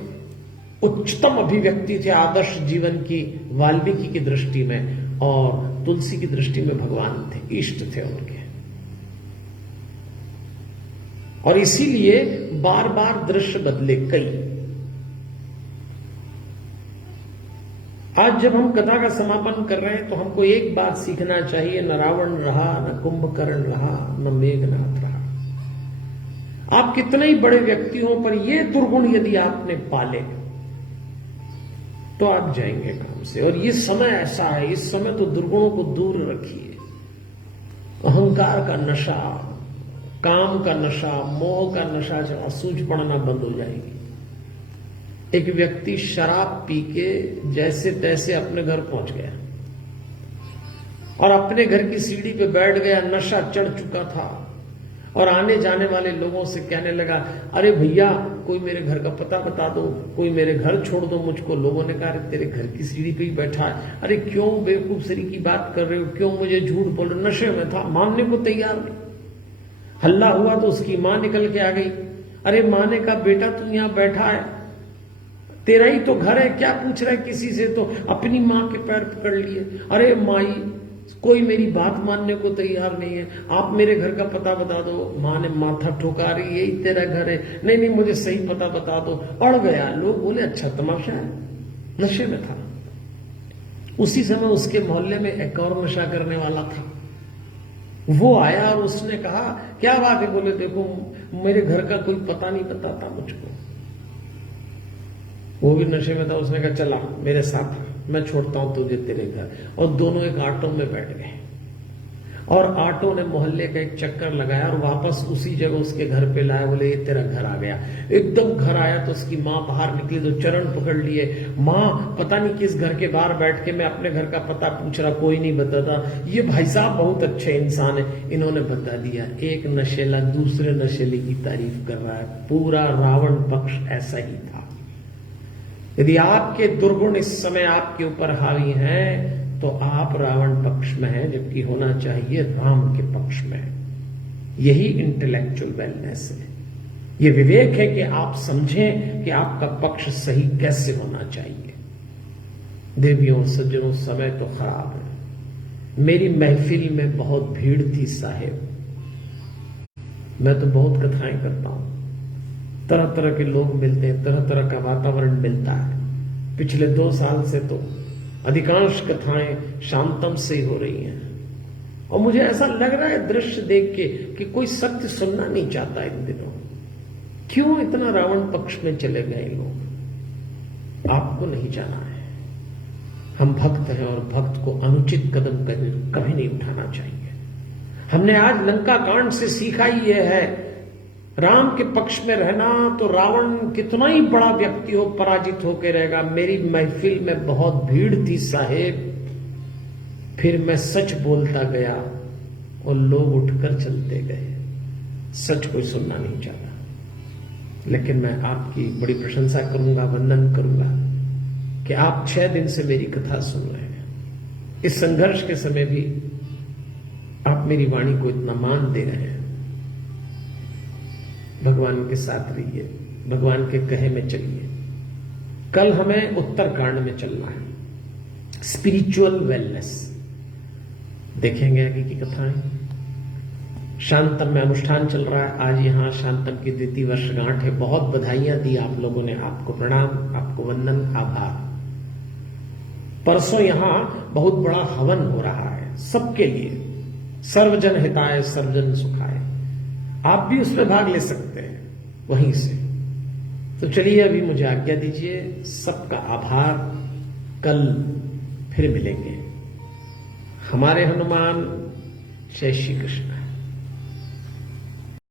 उच्चतम अभिव्यक्ति थे आदर्श जीवन की वाल्मीकि की दृष्टि में, और तुलसी की दृष्टि में भगवान थे, इष्ट थे उनके। और इसीलिए बार बार दृश्य बदले कई। आज जब हम कथा का समापन कर रहे हैं तो हमको एक बात सीखना चाहिए, न रावण रहा, न कुंभकर्ण रहा, न मेघनाथ रहा। आप कितने ही बड़े व्यक्ति हो, पर ये दुर्गुण यदि आपने पाले तो आप जाएंगे काम से। और ये समय ऐसा है, इस समय तो दुर्गुणों को दूर रखिए। अहंकार का नशा, काम का नशा, मोह का नशा जब सूझ पड़ना बंद हो जाएगी। एक व्यक्ति शराब पी के जैसे तैसे अपने घर पहुंच गया और अपने घर की सीढ़ी पे बैठ गया, नशा चढ़ चुका था, और आने जाने वाले लोगों से कहने लगा अरे भैया कोई मेरे घर का पता बता दो, कोई मेरे घर छोड़ दो मुझको। लोगों ने कहा अरे तेरे घर की सीढ़ी पे ही बैठा है, अरे क्यों बेवकूफसरी की बात कर रहे हो, क्यों मुझे झूठ बोल रहे हो? नशे में था, मानने को तैयार नहीं। हल्ला हुआ तो उसकी मां निकल के आ गई, अरे मां ने कहा बेटा तू यहां बैठा है, तेरा ही तो घर है, क्या पूछ रहा है किसी से? तो अपनी मां के पैर पकड़ लिए, अरे माई कोई मेरी बात मानने को तैयार नहीं है, आप मेरे घर का पता बता दो। मां ने माथा ठोका रही, यही तेरा घर है, नहीं नहीं मुझे सही पता बता दो। अड़ गया। लोग बोले अच्छा तमाशा है, नशे में था। उसी समय उसके मोहल्ले में एक और नशा करने वाला था, वो आया और उसने कहा क्या बात है? बोले देखो मेरे घर का कोई पता नहीं बताता मुझको। वो भी नशे में था, उसने कहा चला मेरे साथ, मैं छोड़ता हूं तुझे तेरे घर। और दोनों एक ऑटो में बैठ गए और ऑटो ने मोहल्ले का एक चक्कर लगाया और वापस उसी जगह उसके घर पे लाया। बोले ये तेरा घर आ गया। एकदम घर आया तो उसकी माँ बाहर निकली तो चरण पकड़ लिए। माँ पता नहीं किस घर के बाहर बैठ के मैं अपने घर का पता पूछ रहा, कोई नहीं बताता। ये भाई साहब बहुत अच्छे इंसान है, इन्होंने बता दिया। एक नशेला दूसरे नशेली की तारीफ कर रहा है। पूरा रावण पक्ष ऐसा ही था। यदि आपके दुर्गुण इस समय आपके ऊपर हावी हैं तो आप रावण पक्ष में हैं, जबकि होना चाहिए राम के पक्ष में। यही इंटेलेक्चुअल वेलनेस है। यह विवेक है कि आप समझें कि आपका पक्ष सही कैसे होना चाहिए। देवियों सज्जनों, समय तो खराब है। मेरी महफिल में बहुत भीड़ थी साहेब। मैं तो बहुत कथाएं करता हूं, तरह तरह के लोग मिलते हैं, तरह तरह का वातावरण मिलता है। पिछले 2 साल से तो अधिकांश कथाएं शांतम से ही हो रही हैं और मुझे ऐसा लग रहा है दृश्य देख के कि कोई सत्य सुनना नहीं चाहता इन दिनों। क्यों इतना रावण पक्ष में चले गए लोग? आपको नहीं जाना है। हम भक्त हैं और भक्त को अनुचित कदम कभी नहीं उठाना चाहिए। हमने आज लंका कांड से सीखा ही यह है, राम के पक्ष में रहना तो रावण कितना ही बड़ा व्यक्ति हो पराजित होकर रहेगा। मेरी महफिल में बहुत भीड़ थी साहेब, फिर मैं सच बोलता गया और लोग उठकर चलते गए। सच कोई सुनना नहीं चाहता। लेकिन मैं आपकी बड़ी प्रशंसा करूंगा, वंदन करूंगा कि आप 6 दिन से मेरी कथा सुन रहे हैं। इस संघर्ष के समय भी आप मेरी वाणी को इतना मान दे रहे हैं। भगवान के साथ रहिए, भगवान के कहे में चलिए। कल हमें उत्तरकांड में चलना है, स्पिरिचुअल वेलनेस। देखेंगे आगे की कथाएं। शांतम में अनुष्ठान चल रहा है। आज यहां शांतम की 2वीं वर्षगांठ है। बहुत बधाइयां दी आप लोगों ने। आपको प्रणाम, आपको वंदन, आभार। परसों यहां बहुत बड़ा हवन हो रहा है सबके लिए। सर्वजन हिताय सर्वजन सुखाय। आप भी उसमें भाग ले सकते हैं वहीं से। तो चलिए अभी मुझे आज्ञा दीजिए। सबका आभार। कल फिर मिलेंगे। हमारे हनुमान। जय श्री कृष्ण।